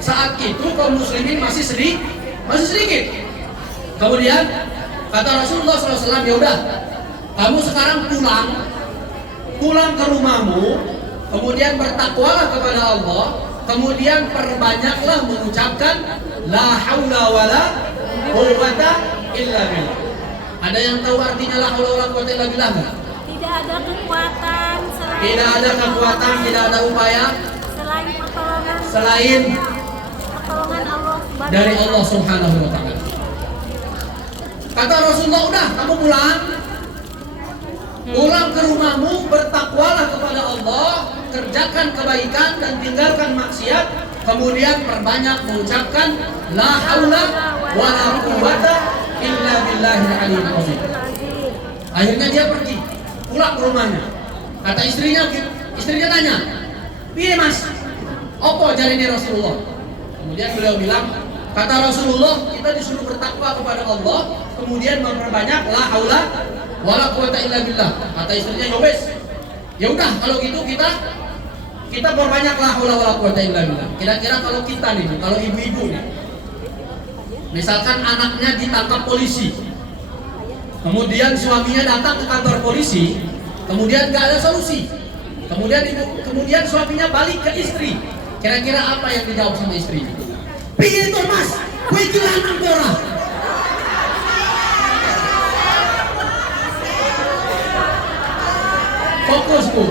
Saat itu kaum muslimin masih sedikit. Kemudian kata Rasulullah SAW, ya udah, kamu sekarang pulang ke rumahmu, kemudian bertakwalah kepada Allah, kemudian perbanyaklah mengucapkan la haula wala quwwata illa billah. Ada yang tahu artinya la haula wala quwwata illa billah enggak? Tidak ada kekuatan selain Tidak ada kekuatan, tidak ada upaya selain selain pertolongan Allah Subhanahu dari Allah Subhanahu wa taala. Kata Rasulullah, udah kamu pulang ke rumahmu, bertakwalah kepada Allah, kerjakan kebaikan dan tinggalkan maksiat, kemudian perbanyak mengucapkan la haula wala quwwata illa billahil aliyyil azim. Akhirnya dia pergi pulang ke rumahnya. Kata istrinya tanya, piye mas? Apa jarine Rasulullah? Kemudian beliau bilang, kata Rasulullah, kita disuruh bertakwa kepada Allah, kemudian memperbanyak la haula wala quwwata illa billah. Kata istrinya, ya udah kalau gitu kita perbanyak la haula wala quwwata illa billah. Kira-kira kalau kita nih, kalau ibu-ibu nih, misalkan anaknya ditangkap polisi, kemudian suaminya datang ke kantor polisi, kemudian gak ada solusi, kemudian suaminya balik ke istri, kira-kira apa yang dijawab sama istrinya? Piye to mas, kowe iki lanang ora?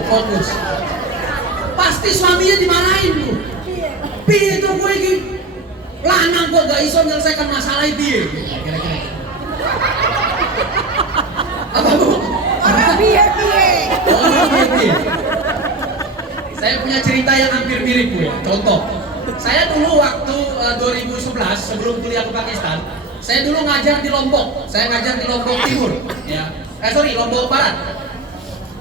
Fokus. Pasti suaminya dimarahin bu. Piye to kowe iki lanang kok gak iso menyelesaikan masalah piye? Kira-kira. Apa bu? Orang piye. Saya punya cerita yang hampir mirip bu ya. Contoh, saya dulu waktu 2011 sebelum kuliah ke Pakistan, saya dulu ngajar di Lombok. Saya ngajar di Lombok Timur, ya. Lombok Barat.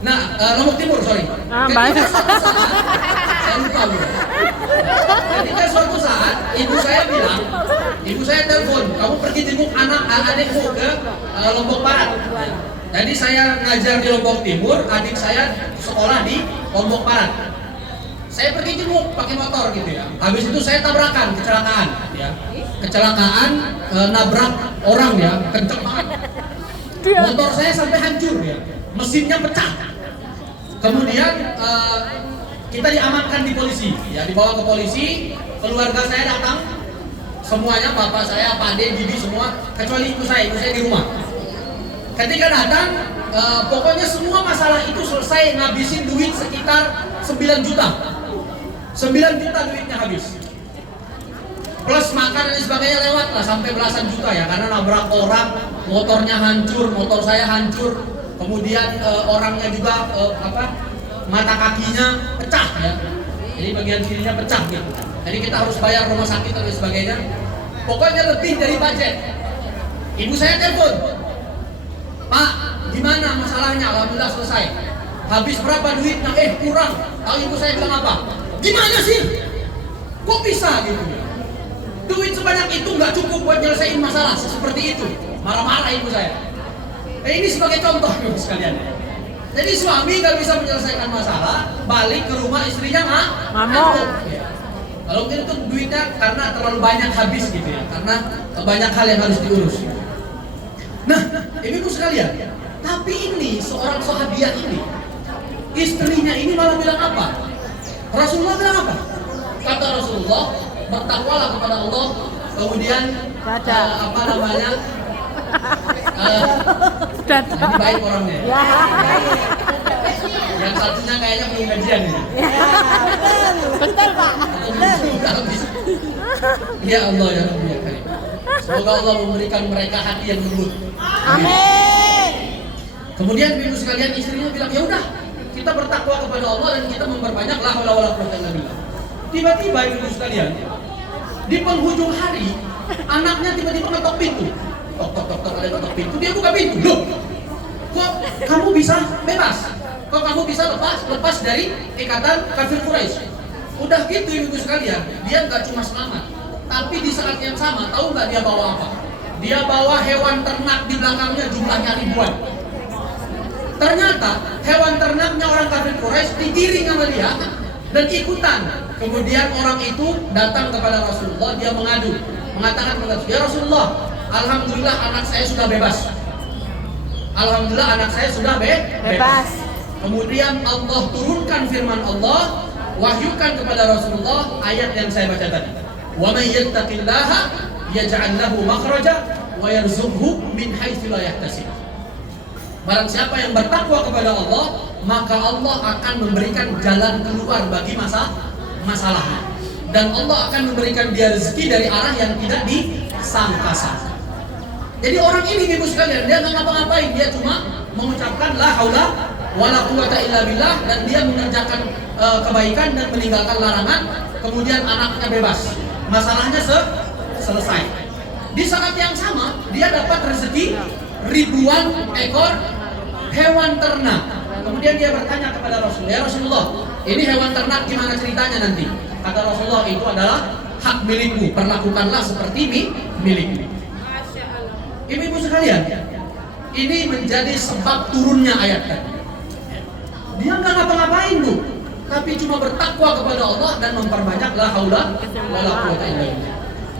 Nah, Lombok Timur, Ketika suatu saat, saya lupa bu. Ketika suatu saat, ibu saya telepon, kamu pergi jenguk adikmu ke Lombok Barat. Jadi saya ngajar di Lombok Timur, adik saya sekolah di Lombok Barat. Saya pergi jenguk pakai motor gitu ya. Habis itu saya tabrakan, kecelakaan ya. Nabrak orang ya, kenceng banget. Motor saya sampai hancur ya. Mesinnya pecah. Kemudian kita diamankan di polisi ya, dibawa ke polisi. Keluarga saya datang, semuanya, bapak saya, Pak Ade, Bibi semua, kecuali ibu saya di rumah. Ketika datang, pokoknya semua masalah itu selesai, ngabisin duit sekitar 9 juta. 9 juta duitnya habis. Plus makan dan sebagainya lewat lah sampai belasan juta ya, karena nabrak orang, motornya hancur, motor saya hancur. Kemudian orangnya juga mata kakinya pecah ya. Jadi bagian kirinya pecah gitu. Jadi kita harus bayar rumah sakit dan sebagainya. Pokoknya lebih dari budget. Ibu saya telepon, Pak, gimana masalahnya? Alhamdulillah selesai. Habis berapa duitnya? Kurang. Tahu ibu saya bilang apa? Gimana sih? Kok bisa gitu? Duit sebanyak itu nggak cukup buat nyelesain masalah seperti itu. Marah-marah ibu saya. Ini sebagai contoh ibu sekalian. Jadi suami nggak bisa menyelesaikan masalah, balik ke rumah istrinya ngamuk. Ya. Kalau mungkin itu duitnya karena terlalu banyak habis gitu ya, karena banyak hal yang harus diurus. Nah, ibu sekalian, tapi ini seorang sahabiah ini, istrinya ini malah bilang apa? Rasulullah bilang apa? Kata Rasulullah, bertakwalah kepada Allah, kemudian jadi baik orangnya. Yang satunya kayaknya belum gajian ya. Betul Pak. Ya Allah ya Rabbi ya Karim. Semoga Allah memberikan mereka hati yang lembut. Amin. Kemudian ibu sekalian, istrinya bilang, ya udah, kita bertakwa kepada Allah dan kita memperbanyak la haula wala quwwata illa billah. Tiba-tiba ibu sekalian, di penghujung hari, anaknya tiba-tiba ngetok pintu. tok tok tok tok, ada yang ketok pintu, dia buka pintu. Loh, kok kamu bisa bebas? Kok kamu bisa lepas dari ikatan kafir Quraisy? Udah gitu ibu sekalian, dia nggak cuma selamat, tapi di saat yang sama tahu nggak dia bawa apa? Dia bawa hewan ternak di belakangnya jumlahnya ribuan. Ternyata hewan ternaknya orang kafir Quraisy digiring sama dia dan ikutan. Kemudian orang itu datang kepada Rasulullah, dia mengatakan kepada Rasulullah, ya Rasulullah, alhamdulillah anak saya sudah bebas. Alhamdulillah anak saya sudah bebas. Kemudian Allah turunkan firman Allah, wahyukan kepada Rasulullah ayat yang saya baca tadi. Wa may yattaqillaha yaj'al lahu makhraja wa yarzuqhu min haitsu la yahtasib. Barang siapa yang bertakwa kepada Allah, maka Allah akan memberikan jalan keluar bagi masalahnya. Dan Allah akan memberikan dia rezeki dari arah yang tidak disangka-sangka. Jadi orang ini ibu sekalian, dia nggak ngapa-ngapain, dia cuma mengucapkan la haula wala quwata illa billah, dan dia mengerjakan kebaikan dan meninggalkan larangan. Kemudian anaknya bebas, masalahnya selesai. Di saat yang sama dia dapat rezeki ribuan ekor hewan ternak. Kemudian dia bertanya kepada Rasulullah, ya Rasulullah, ini hewan ternak gimana ceritanya nanti? Kata Rasulullah, itu adalah hak milikmu, perlakukanlah seperti milikmu. Ibu-ibu sekalian, ini menjadi sebab turunnya ayat tadi. Dia nggak ngapa-ngapain tuh, tapi cuma bertakwa kepada Allah dan memperbanyak la haula wala quwata illa billah.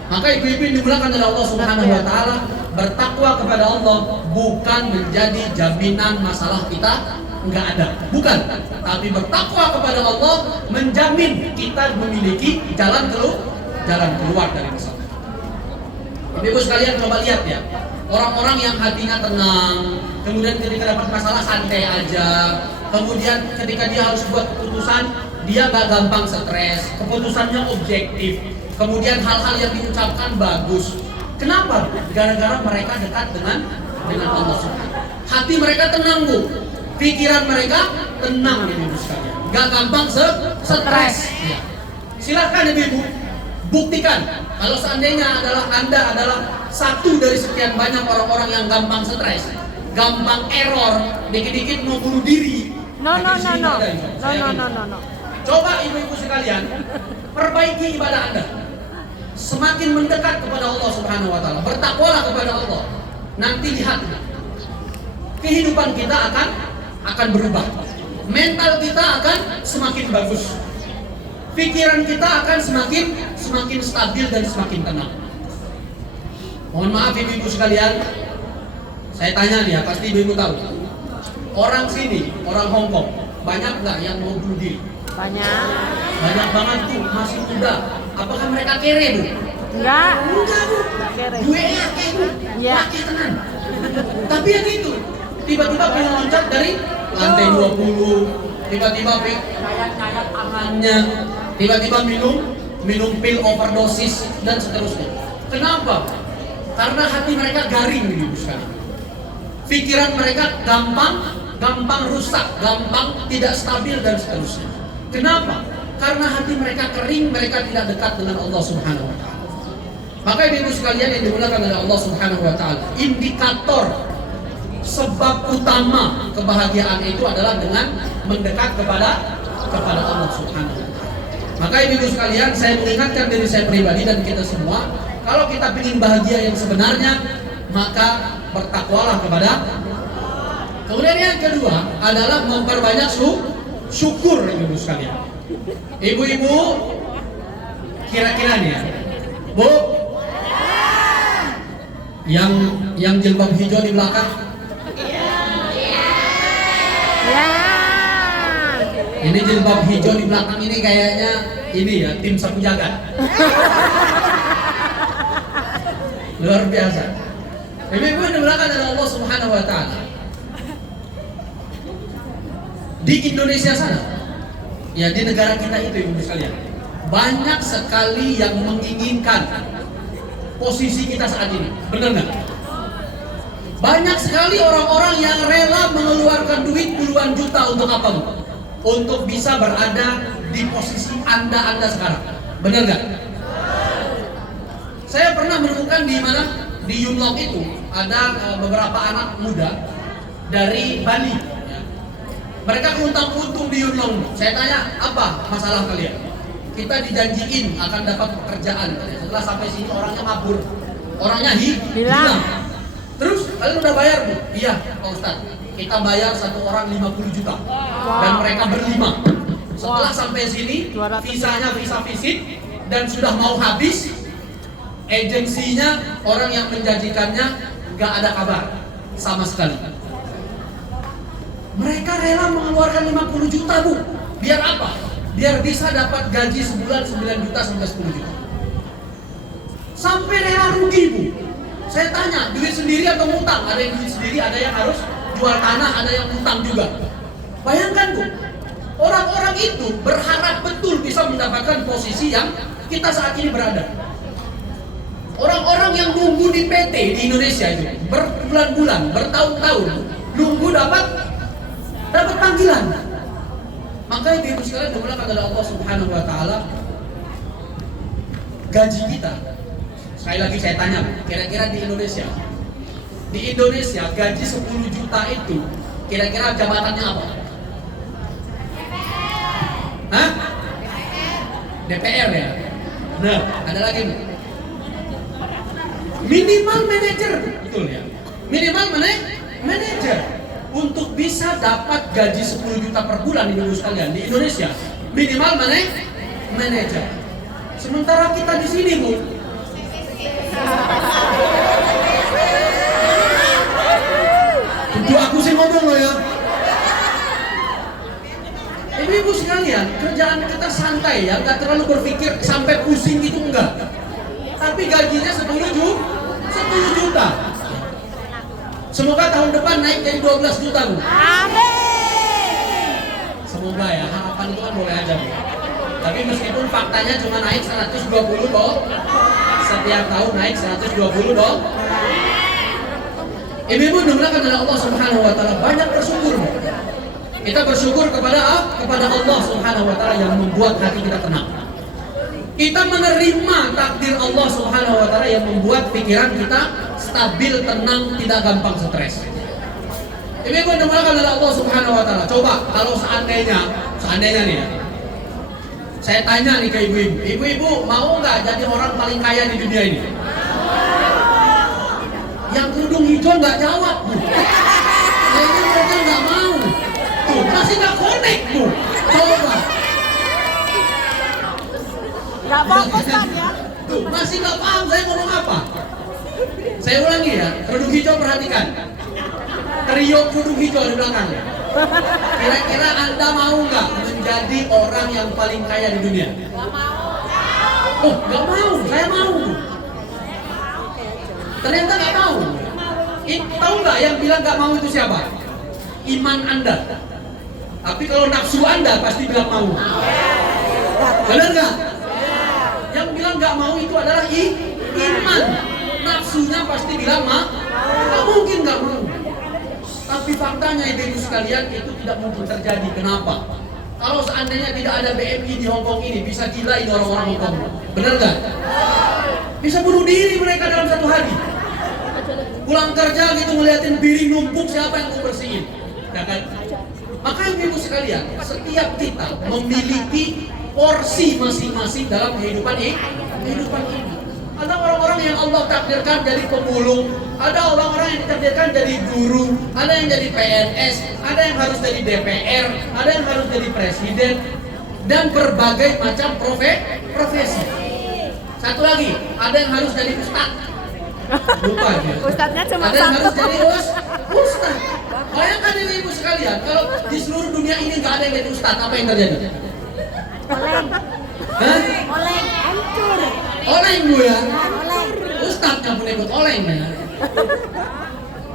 Maka ibu-ibu yang dimuliakan oleh Allah Subhanahu wa taala, bertakwa kepada Allah bukan menjadi jaminan masalah kita nggak ada, bukan. Tapi bertakwa kepada Allah menjamin kita memiliki jalan keluar dari masalah. Ibu-ibu sekalian, coba lihat ya, orang-orang yang hatinya tenang, kemudian ketika dapat masalah santai aja, kemudian ketika dia harus buat keputusan, dia gak gampang stres, keputusannya objektif, kemudian hal-hal yang diucapkan bagus. Kenapa? Gara-gara mereka dekat dengan Allah Subhanahu. Hati mereka tenang, Bu. Pikiran mereka tenang, ibu-ibu sekalian. Gak gampang stres. Ya. Silakan ibu-ibu, buktikan. Kalau seandainya Anda adalah satu dari sekian banyak orang-orang yang gampang stres, gampang error, dikit-dikit mau bunuh diri. No. Coba ibu-ibu sekalian, perbaiki ibadah Anda. Semakin mendekat kepada Allah Subhanahu wa taala, bertakwalah kepada Allah. Nanti lihat, kehidupan kita akan berubah. Mental kita akan semakin bagus. Pikiran kita akan semakin stabil dan semakin tenang. Mohon maaf ibu-ibu sekalian, saya tanya nih ya, pasti ibu-ibu tahu. Orang sini, orang Hong Kong, banyak nggak yang mau bunuh diri? Banyak banget tuh, masih muda. Apakah mereka kere, Bu? Enggak, Bu. Kere. Duenya kayak Bu. Iya. Pakai tenang. Tapi yang itu, tiba-tiba pengen loncat dari lantai 20, tiba-tiba nyayat tangannya, tiba-tiba minum pil overdosis dan seterusnya. Kenapa? Karena hati mereka garing, ibu sekalian. Pikiran mereka gampang rusak, gampang tidak stabil dan seterusnya. Kenapa? Karena hati mereka kering, mereka tidak dekat dengan Allah Subhanahu wa taala. Maka ibu sekalian yang dimuliakan oleh Allah Subhanahu wa taala, indikator sebab utama kebahagiaan itu adalah dengan mendekat kepada Allah Subhanahu wa taala. Maka ibu sekalian, saya mengingatkan diri saya pribadi dan kita semua, kalau kita ingin bahagia yang sebenarnya, maka bertakwalah kepada. Kemudian yang kedua adalah memperbanyak syukur, ibu sekalian. Ibu-ibu, kira-kira nih ya, Bu, yang jilbab hijau di belakang. Ya. Ini jilbab hijau di belakang ini kayaknya ini ya, tim sapu jagat. Luar biasa. Ibu-ibu yang dimuliakan oleh Allah Subhanahu wa taala. Di Indonesia sana, ya di negara kita itu ibu sekalian, banyak sekali yang menginginkan posisi kita saat ini. Benar nggak? Banyak sekali orang-orang yang rela mengeluarkan duit puluhan juta untuk apa, Bu? Untuk bisa berada di posisi Anda sekarang. Benar nggak? Saya pernah menemukan di mana? di Yunlong itu ada beberapa anak muda dari Bali. Ya. Mereka untung di Yunlong. Saya tanya, apa masalah kalian? Kita dijanjiin akan dapat pekerjaan. Setelah sampai sini orangnya kabur, orangnya hilang. Terus kalian udah bayar bu? Iya Pak Ustadz. Kita bayar satu orang 50 juta dan mereka berlima. Setelah sampai sini, visanya visa visit dan sudah mau habis, agensinya orang yang menjanjikannya nggak ada kabar sama sekali. Mereka rela mengeluarkan 50 juta bu. Biar apa? Biar bisa dapat gaji sebulan 9 juta sampai 10 juta. Sampai rela rugi bu. Saya tanya, duit sendiri atau ngutang? Ada yang duit sendiri, ada yang harus jual tanah, ada yang ngutang juga. Bayangkan bu, orang-orang itu berharap betul bisa mendapatkan posisi yang kita saat ini berada. Orang-orang yang nunggu di PT di Indonesia itu berbulan-bulan, bertahun-tahun nunggu dapat panggilan. Maka ibu sekalian dimulakan oleh Allah Subhanahu wa taala, gaji kita. Sekali lagi saya tanya, kira-kira di Indonesia gaji 10 juta itu kira-kira jabatannya apa? Hah? DPR ya? Nah, ada lagi nih. Minimal manajer, betul ya? Minimal manajer. Untuk bisa dapat gaji 10 juta per bulan ibu sekalian di Indonesia, minimal manajer. Sementara kita di sini bu, itu aku sih ngomong loh ya. Ibu sekalian, kerjaan kita santai ya, nggak terlalu berpikir sampai pusing gitu enggak. Tapi gajinya 10 juta. Semoga tahun depan naik jadi 12 juta bu. Semoga ya, harapan itu kan boleh aja bu. Tapi meskipun faktanya cuma naik 120 dong. Setiap tahun naik 120 dong. Ibu-ibu dimulakan oleh Allah Subhanahu wa taala, banyak bersyukur. Kita bersyukur kepada Allah Subhanahu wa taala yang membuat hati kita tenang. Kita menerima takdir Allah Subhanahu wa taala yang membuat pikiran kita stabil, tenang, tidak gampang stres. Ibu-ibu dimulakan oleh Allah Subhanahu wa taala. Coba kalau seandainya nih ya, saya tanya nih ke ibu-ibu mau nggak jadi orang paling kaya di dunia ini? Yang kerudung hijau nggak jawab bu. Kayaknya mereka nggak mau. Tuh masih nggak connect bu. Coba. Nggak fokus kan ya? Tuh masih nggak paham saya ngomong apa. Saya ulangi ya, kerudung hijau perhatikan. Trio kerudung hijau di belakangnya. Kira-kira Anda mau nggak menjadi orang yang paling kaya di dunia? Nggak mau. Oh, nggak mau. Saya mau. Ternyata nggak mau. Tahu nggak yang bilang nggak mau itu siapa? Iman Anda. Tapi kalau nafsu Anda pasti bilang mau. Benar nggak? Yang bilang nggak mau itu adalah iman. Nafsunya pasti bilang nggak mungkin nggak mau. Tapi faktanya ibu sekalian itu tidak mungkin terjadi. Kenapa? Kalau seandainya tidak ada BMI di Hongkong ini, bisa gila ini orang-orang Hongkong. Benar nggak? Bisa bunuh diri mereka dalam satu hari. Pulang kerja gitu ngeliatin piring numpuk, siapa yang mau bersihin? Ya kan? Maka ibu sekalian, setiap kita memiliki porsi masing-masing dalam kehidupan ini. Ada orang-orang yang Allah takdirkan jadi pemulung, ada orang-orang yang ditakdirkan jadi guru, ada yang jadi PNS, ada yang harus jadi DPR, ada yang harus jadi presiden, dan berbagai macam profesi. Satu lagi, ada yang harus jadi ustadz. Lupa ya. Ustadznya cuma ada yang harus satu. jadi ustadz. Bayangkan ini ibu sekalian, kalau di seluruh dunia ini nggak ada yang jadi ustadz, apa yang terjadi? Oleng. Hah? Oleng. Hancur. Oleng bu ya? Oleng. Ustadz nggak boleh ikut oleng ya?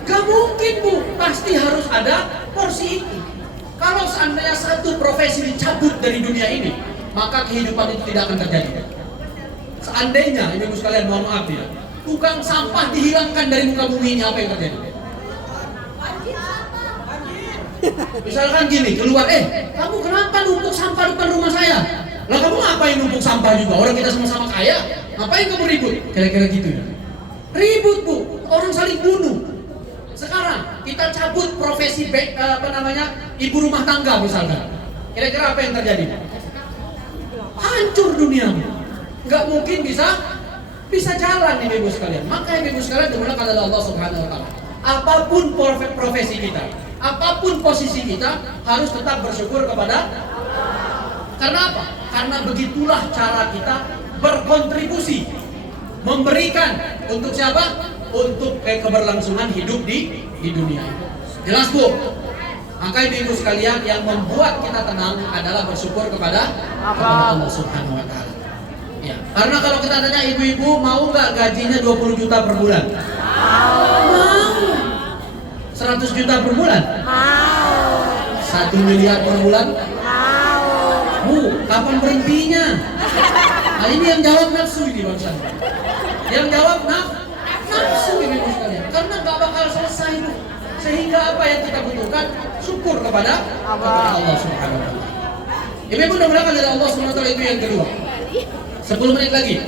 Gak mungkin bu, pasti harus ada porsi itu. Kalau seandainya satu profesi dicabut dari dunia ini, maka kehidupan itu tidak akan terjadi. Seandainya, ibu sekalian mohon maaf ya, tukang sampah dihilangkan dari muka bumi ini, apa yang terjadi? Misalkan gini, keluar, kamu kenapa numpuk sampah depan rumah saya? Lah kamu ngapain numpuk sampah juga? Orang kita sama-sama kaya, ngapain kamu ribut? Kira-kira gitu ya. Ribut bu, orang saling bunuh. Sekarang kita cabut profesi ibu rumah tangga misalkan. Kira-kira apa yang terjadi? Hancur dunia. Nggak mungkin bisa jalan ini ibu sekalian. Maka ibu sekalian dimuliakan oleh Allah Subhanahu Wa Taala. Apapun profesi kita, apapun posisi kita, harus tetap bersyukur kepada. Karena apa? Karena begitulah cara kita berkontribusi, memberikan untuk siapa? Untuk keberlangsungan hidup di dunia. Jelas bu? Maka ibu sekalian, yang membuat kita tenang adalah bersyukur kepada Allah Subhanahu Wa Taala. Ya, karena kalau kita tanya ibu-ibu mau nggak gajinya 20 juta per bulan? Mau. 100 juta per bulan? Mau. 1 miliar per bulan? Mau. Bu, kapan berhentinya? Nah, ini yang jawab nafsu ini bangsa. Yang jawab nafsu ini sekalian. Karena nggak bakal selesai bu. Sehingga apa yang kita butuhkan syukur kepada Allah Subhanahu Wa Taala. Ibu mudah-mudahan dari Allah Subhanahu Wa Taala itu yang kedua. 10 menit lagi.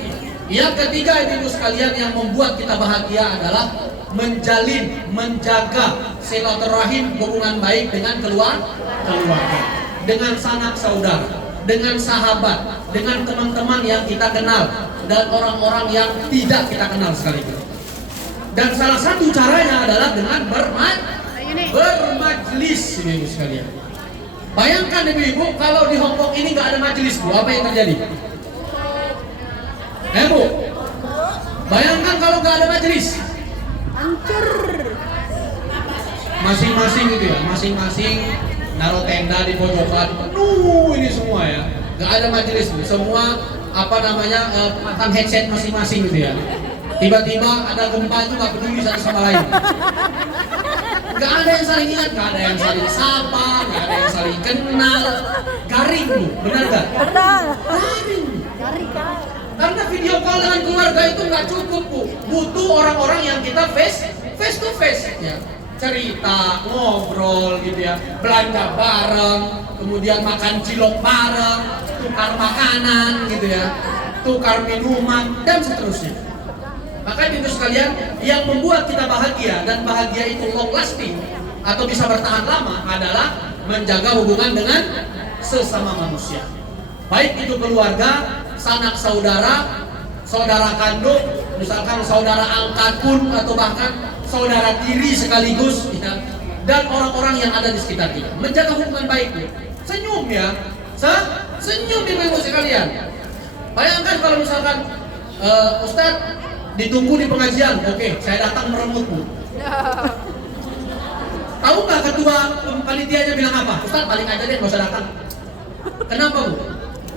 Yang ketiga ibu sekalian yang membuat kita bahagia adalah menjalin, menjaga silaturahim, hubungan baik dengan keluarga, dengan sanak saudara, dengan sahabat, dengan teman-teman yang kita kenal dan orang-orang yang tidak kita kenal sekaligus. Dan salah satu caranya adalah dengan bermajlis ibu sekalian. Bayangkan ibu-ibu kalau di Hongkong ini nggak ada majlis bu, apa yang terjadi? Bu, bayangkan kalau nggak ada majlis, Hancur. masing-masing gitu ya, masing-masing naruh tenda di pojokan, penuh ini semua ya, nggak ada majelis, semua pasang headset masing-masing gitu ya. Tiba-tiba ada gempa itu nggak peduli satu sama lain, nggak ada yang saling ingat, nggak ada yang saling sapa, nggak ada yang saling kenal, garing bu, benar nggak? Garing. Karena video call dengan keluarga itu nggak cukup bu, butuh orang-orang yang kita face to face ya. Cerita, ngobrol gitu ya, belanja bareng, kemudian makan cilok bareng, tukar makanan gitu ya, tukar minuman dan seterusnya. Maka ibu sekalian, yang membuat kita bahagia dan bahagia itu long lasting atau bisa bertahan lama adalah menjaga hubungan dengan sesama manusia. Baik itu keluarga, sanak saudara, saudara kandung, misalkan saudara angkat pun atau bahkan saudara tiri sekaligus ya, dan orang-orang yang ada di sekitar kita. Menjaga hubungan baik ya. Senyum ya. Senyum ibu sekalian. Bayangkan kalau misalkan Ustadz ditunggu di pengajian, oke, saya datang meremutmu. Tahu nggak ketua panitianya bilang apa? Ustadz balik aja deh, nggak usah datang. Kenapa bu?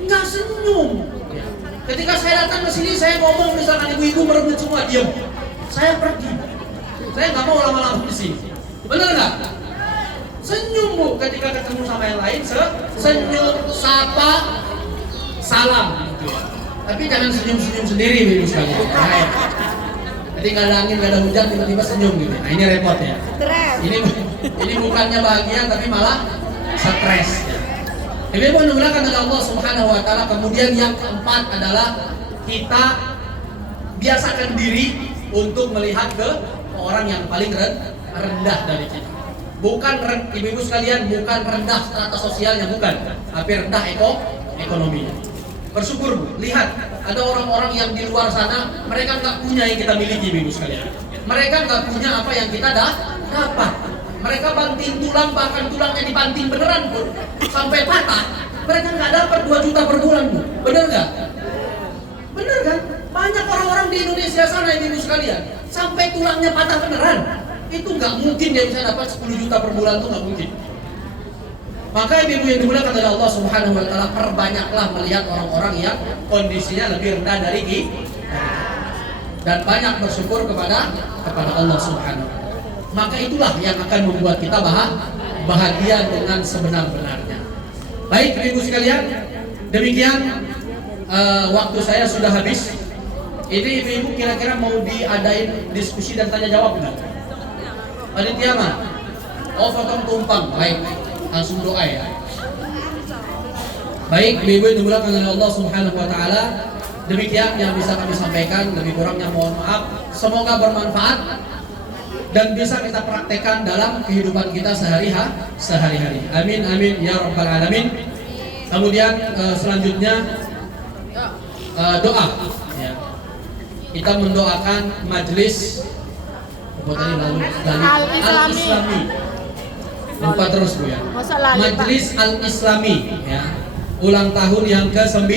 Nggak senyum. Ketika saya datang ke sini, saya ngomong misalkan ibu-ibu merebut semua, diam. Saya pergi. Saya nggak mau lama-lama di sini. Benar nggak? Senyum bu, ketika ketemu sama yang lain, senyum, sapa, salam. Gitu ya. Tapi jangan senyum-senyum sendiri ibu sekalian. Nah, jadi nggak ada angin, nggak ada hujan, tiba-tiba senyum gitu. Nah ini repot ya. Ini bukannya bahagia, tapi malah stres. Ya. Ibu menggunakan oleh Allah Subhanahu Wa Taala. Kemudian yang keempat adalah kita biasakan diri untuk melihat ke orang yang paling rendah dari kita. Bukan ibu-ibu sekalian, bukan rendah strata sosialnya, bukan, tapi rendah ekonominya. Bersyukur bu, lihat ada orang-orang yang di luar sana, mereka nggak punya yang kita miliki ibu sekalian. Mereka nggak punya apa yang kita dapat. Mereka banting tulang, bahkan tulangnya dibanting beneran pun sampai patah. Mereka nggak dapat 2 juta per bulan bu, bener nggak? Bener kan? Banyak orang-orang di Indonesia sana ibu sekalian, sampai tulangnya patah beneran. Itu nggak mungkin dia bisa dapat 10 juta per bulan, itu nggak mungkin. Maka ibu yang dimuliakan oleh Allah Subhanahu Wa Taala, perbanyaklah melihat orang-orang yang kondisinya lebih rendah dari kita dan banyak bersyukur kepada Allah Subhanahu Wa Taala. Maka itulah yang akan membuat kita bahagia dengan sebenar-benarnya. Baik ibu sekalian, demikian waktu saya sudah habis. Ini ibu-ibu kira-kira mau diadain diskusi dan tanya jawab enggak? Panitia mah? Oh potong tumpang, baik. Langsung doa ya. Baik, ibu-ibu yang dimuliakan oleh Allah Subhanahu Wa Taala, Demikian yang bisa kami sampaikan, lebih kurangnya mohon maaf. Semoga bermanfaat dan bisa kita praktekkan dalam kehidupan kita sehari-hari. Amin amin ya rabbal alamin. Kemudian selanjutnya doa. Ya. Kita mendoakan majelis Al-Islami. Lupa terus Bu ya. Majelis Al-Islami ya. Ulang tahun yang ke-9.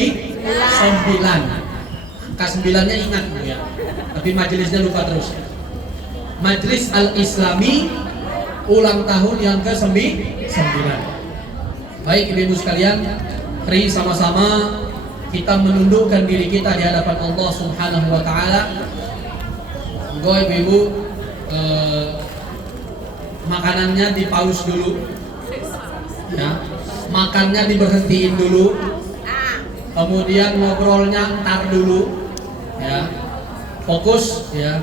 Angka 9-nya ingat Bu ya. Tapi majelisnya lupa terus. Majelis Al-Islami ulang tahun yang ke-9. Baik ibu-ibu sekalian, mari sama-sama kita menundukkan diri kita di hadapan Allah Subhanahu wa taala. Monggo ibu-ibu makanannya dipaus dulu. Ya. Makannya diberhentiin dulu. Kemudian ngobrolnya ntar dulu. Ya. Fokus ya.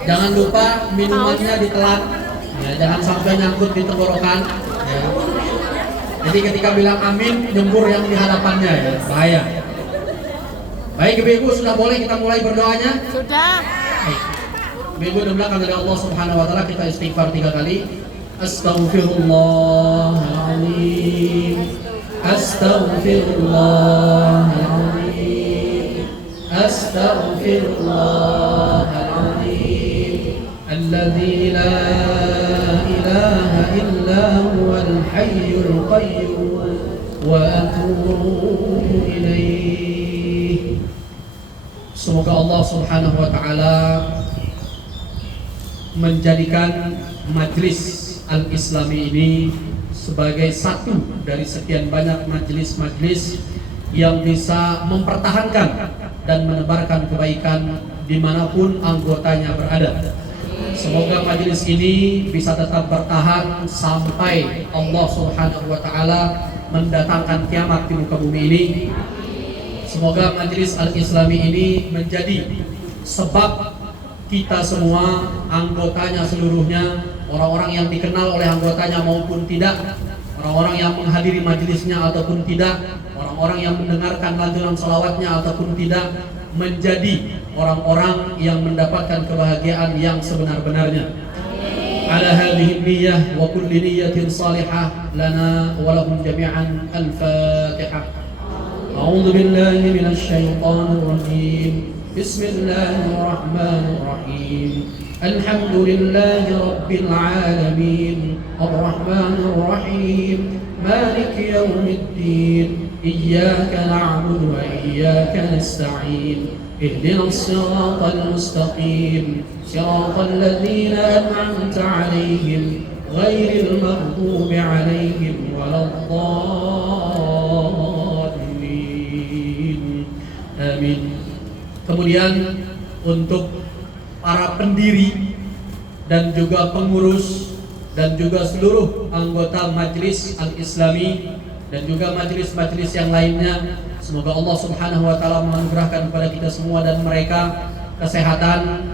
Jangan lupa minumannya ditelan. Ya, jangan sampai nyangkut di tenggorokan. Ya. Jadi ketika bilang amin, nyembur yang di hadapannya ya, bahaya. Baik ibu-ibu, sudah boleh kita mulai berdoanya? Sudah. Baik. Ibu-ibu dimulakan dari Allah Subhanahu wa taala, kita istighfar 3 kali. Astaghfirullahaladzim. Astaghfirullahaladzim. Astaghfirullahaladzim. Alladzi la ilaha illa huwal hayyul qayyum wa atubu ilaih. Semoga Allah Subhanahu wa taala menjadikan majelis Al-Islami ini sebagai satu dari sekian banyak majelis-majelis yang bisa mempertahankan dan menebarkan kebaikan dimanapun anggotanya berada. Semoga majelis ini bisa tetap bertahan sampai Allah Subhanahu wa taala mendatangkan kiamat di muka bumi ini. Semoga majelis Al-Islami ini menjadi sebab kita semua, anggotanya seluruhnya, orang-orang yang dikenal oleh anggotanya maupun tidak, orang-orang yang menghadiri majelisnya ataupun tidak, orang-orang yang mendengarkan lantunan salawatnya ataupun tidak, menjadi orang-orang yang mendapatkan kebahagiaan yang sebenar-benarnya. Ala hadhihi niyyah wa kulli niyyatin salihah lana wa lahum jami'an. Al-Fatihah. A'udzu billahi minasy syaithanir rajim. Bismillahirrahmanirrahim. Alhamdulillahi rabbil alamin. Arrahmanir rahim. Maliki yaumiddin. Iyyaka na'budu wa iyyaka nasta'in. اهدنا الصراط المستقيم صراط الذين أنعمت عليهم غير المغضوب عليهم ولا الضالين. Amin. Kemudian untuk para pendiri dan juga pengurus dan juga seluruh anggota Majelis Al-Islami dan juga majelis-majelis yang lainnya, semoga Allah Subhanahu wa taala menganugerahkan kepada kita semua dan mereka kesehatan.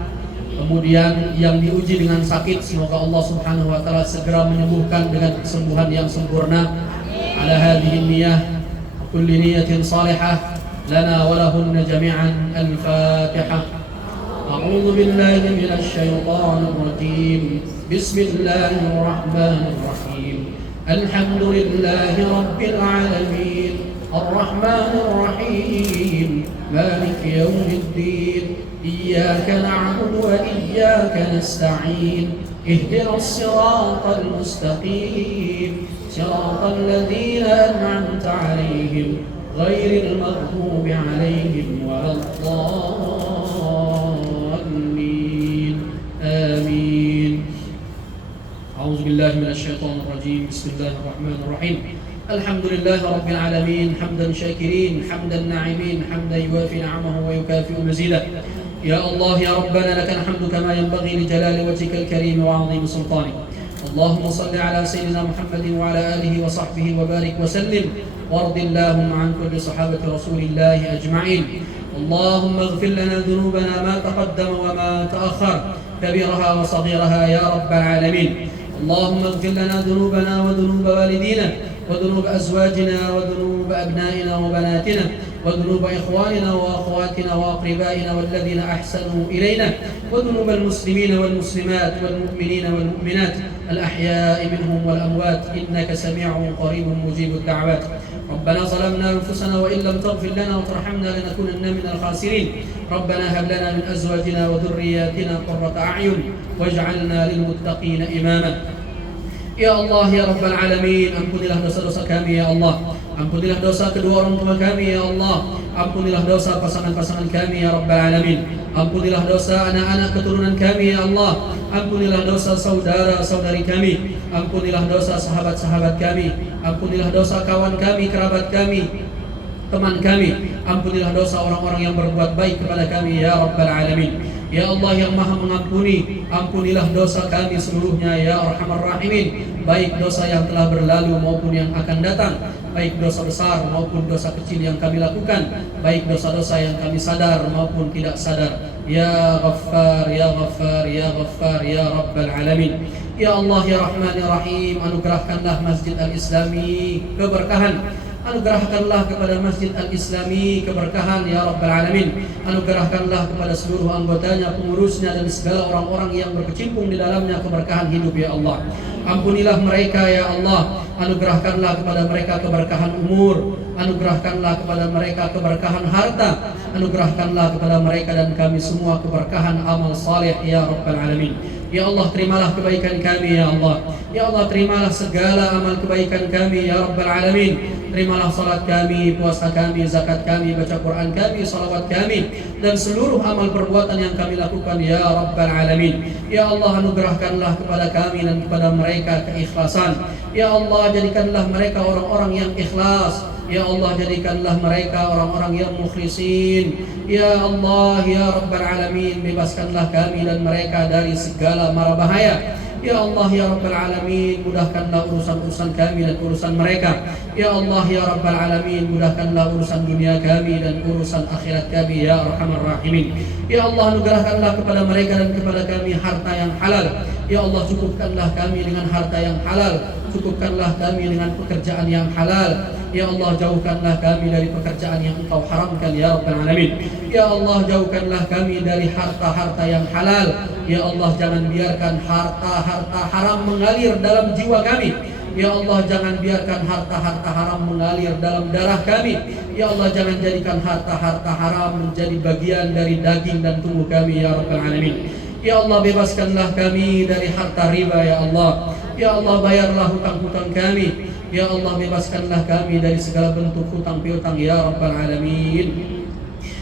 Kemudian yang diuji dengan sakit, semoga Allah Subhanahu wa taala segera menyembuhkan dengan kesembuhan yang sempurna. Ala hadhihi niyyah kulli niyyatin salihah lana wa lahunna jami'an. Al-Fatihah. A'udzu billahi minasy syaithanir rajim. Bismillahirrahmanirrahim. Alhamdulillahi rabbil alamin. الرحمن الرحيم مالك يوم الدين إياك نعبد وإياك نستعين اهدنا الصراط المستقيم صراط الذين أنعمت عليهم غير المغضوب عليهم ولا الضالين. آمين. أعوذ بالله من الشيطان الرجيم. بسم الله الرحمن الرحيم. الحمد لله رب العالمين حمدا شاكرين حمدا ناعمين حمدا يوافي نعمه ويكافئ مزيدا. يا الله يا ربنا لك الحمد كما ينبغي لجلال وجهك الكريم وعظيم سلطانك. اللهم صل على سيدنا محمد وعلى آله وصحبه وبارك وسلم وارض اللهم عن كل صحابة رسول الله أجمعين. اللهم اغفر لنا ذنوبنا ما تقدم وما تأخر كبيرها وصغيرها يا رب العالمين. اللهم اغفر لنا ذنوبنا وذنوب والدينا وذنوب أزواجنا وذنوب أبنائنا وبناتنا وذنوب إخواننا وأخواتنا وأقربائنا والذين أحسنوا إلينا وذنوب المسلمين والمسلمات والمؤمنين والمؤمنات الأحياء منهم والأموات إنك سميع قريب مجيب الدعوات. ربنا ظلمنا أنفسنا وإن لم تغفر لنا وترحمنا لنكونن من الخاسرين. ربنا هب لنا من أزواجنا وذرياتنا قرة أعين واجعلنا للمتقين إماما. Ya Allah, ya Rabbal Alamin, ampunilah dosa-dosa kami, ya Allah. Ampunilah dosa kedua orang tua kami, ya Allah. Ampunilah dosa pasangan-pasangan kami, ya Rabbal Alamin. Ampunilah dosa anak-anak keturunan kami, ya Allah. Ampunilah dosa saudara-saudari kami. Ampunilah dosa sahabat-sahabat kami. Ampunilah dosa kawan kami, kerabat kami, teman kami. Ampunilah dosa orang-orang yang berbuat baik kepada kami, ya Rabbal Alamin. Ya Allah yang maha mengampuni, ampunilah dosa kami seluruhnya, ya Arhamar Rahimin. Baik dosa yang telah berlalu maupun yang akan datang, baik dosa besar maupun dosa kecil yang kami lakukan, baik dosa-dosa yang kami sadar maupun tidak sadar. Ya Ghaffar, ya Ghaffar, ya Ghaffar, ya Rabbal Alamin. Ya Allah ya Rahman ya Rahim, anugerahkanlah Masjid Al-Islami keberkahan. Anugerahkanlah kepada Masjid Al-Islami keberkahan, ya Rabbal Alamin. Anugerahkanlah kepada seluruh anggotanya, pengurusnya dan segala orang-orang yang berkecimpung di dalamnya keberkahan hidup, ya Allah. Ampunilah mereka, ya Allah. Anugerahkanlah kepada mereka keberkahan umur. Anugerahkanlah kepada mereka keberkahan harta. Anugerahkanlah kepada mereka dan kami semua keberkahan amal saleh, ya Rabbal Alamin. Ya Allah, terimalah kebaikan kami, ya Allah. Ya Allah, terimalah segala amal kebaikan kami, ya Rabbal Alamin. Terimalah salat kami, puasa kami, zakat kami, baca Quran kami, salawat kami, dan seluruh amal perbuatan yang kami lakukan, ya Rabbal Alamin. Ya Allah, anugerahkanlah kepada kami dan kepada mereka keikhlasan. Ya Allah, jadikanlah mereka orang-orang yang ikhlas. Ya Allah, jadikanlah mereka orang-orang yang mukhlisin. Ya Allah, ya Rabbal Alamin, bebaskanlah kami dan mereka dari segala mara bahaya. Ya Allah, ya Rabbal Alamin, mudahkanlah urusan-urusan kami dan urusan mereka. Ya Allah, ya Rabbal Alamin, mudahkanlah urusan dunia kami dan urusan akhirat kami, ya Arhamar Rahimin. Ya Allah, anugerahkanlah kepada mereka dan kepada kami harta yang halal. Ya Allah, cukupkanlah kami dengan harta yang halal. Cukupkanlah kami dengan pekerjaan yang halal. Ya Allah, jauhkanlah kami dari pekerjaan yang Engkau haramkan, ya Rabbal Alamin. Ya Allah, jauhkanlah kami dari harta-harta yang halal. Ya Allah, jangan biarkan harta-harta haram mengalir dalam jiwa kami. Ya Allah, jangan biarkan harta-harta haram mengalir dalam darah kami. Ya Allah, jangan jadikan harta-harta haram menjadi bagian dari daging dan tubuh kami, ya Rabbal Alamin. Ya Allah, bebaskanlah kami dari harta riba, ya Allah. Ya Allah, bayarlah hutang-hutang kami. Ya Allah, bebaskanlah kami dari segala bentuk hutang piutang, ya Rabbal Alamin.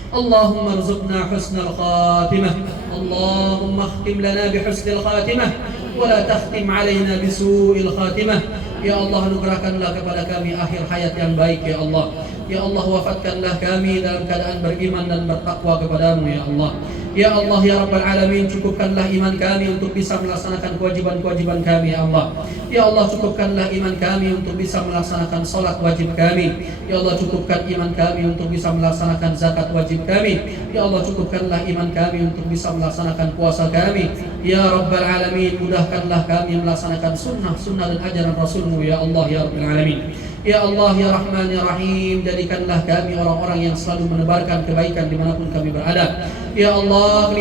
Allahumma rzuqna husnal khatimah. Allahumma khtim lana bihusnil khatimah wa la takhtim alaina bisu'il khatimah. Ya Allah, anugerahkanlah kepada kami akhir hayat yang baik, ya Allah. Ya Allah, wafatkanlah kami dalam keadaan beriman dan bertakwa kepadamu, ya Allah. Ya Allah, ya Rabbal Alamin, cukupkanlah iman kami untuk bisa melaksanakan kewajiban-kewajiban kami, ya Allah. Ya Allah, cukupkanlah iman kami untuk bisa melaksanakan salat wajib kami. Ya Allah, cukupkan iman kami untuk bisa melaksanakan zakat wajib kami. Ya Allah, cukupkanlah iman kami untuk bisa melaksanakan puasa kami. Ya Rabbal Alamin, mudahkanlah kami melaksanakan sunnah-sunnah dan ajaran Rasul-Mu, ya Allah, ya Rabbal Alamin. Ya Allah, ya Rahman, ya Rahim, jadikanlah kami orang-orang yang selalu menebarkan kebaikan dimanapun kami berada. Ya Allah,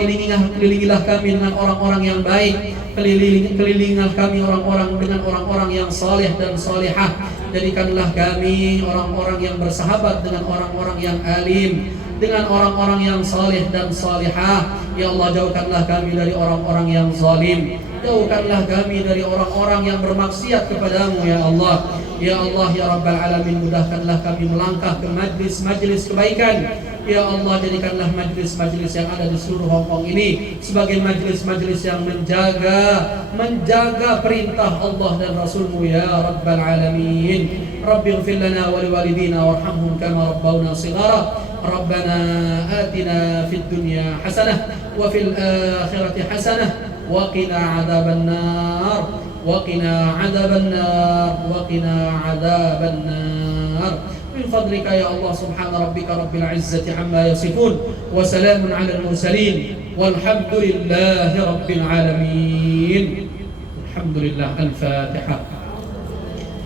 kelilingilah kami dengan orang-orang yang baik. Kelilingilah kami dengan orang-orang yang saleh dan salihah. Jadikanlah kami orang-orang yang bersahabat dengan orang-orang yang alim, dengan orang-orang yang saleh dan salihah. Ya Allah, jauhkanlah kami dari orang-orang yang zalim. Jauhkanlah kami dari orang-orang yang bermaksiat kepadamu, ya Allah. Ya Allah, ya Rabbal Alamin, mudahkanlah kami melangkah ke majlis-majlis kebaikan. Ya Allah, jadikanlah majlis-majlis yang ada di seluruh Hongkong ini sebagai majlis-majlis yang menjaga perintah Allah dan Rasul-Mu, ya Rabbal Alamin. Rabbi ighfir lana wa liwalidina warhamhum kama rabbawna shighara. Rabbana atina fid dunya hasanah wa fil akhirati hasanah wa qina adzaban nar. وقنا عذاب النار وقنا عذاب النار من فضلك يا الله. سبحان ربك رب العزة عما يصفون وسلام على المرسلين والحمد لله رب العالمين. الحمد لله. الفاتحة.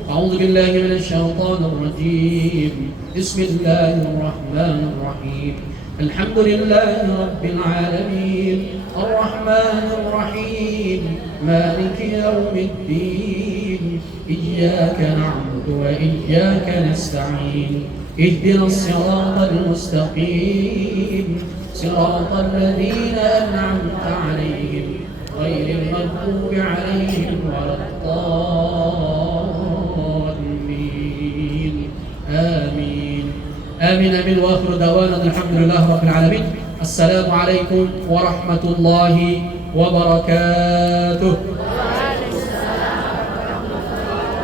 أعوذ بالله من الشيطان الرجيم. بسم الله الرحمن الرحيم. الحمد لله رب العالمين الرحمن الرحيم مالك يوم الدين إياك نعبد وإياك نستعين اهدنا الصراط المستقيم صراط الذين أنعمت عليهم غير المغضوب عليهم ولا الضالين آمين آمين آمين. وآخر دعوانا الحمد لله رب العالمين. السلام عليكم ورحمة الله وبركاته.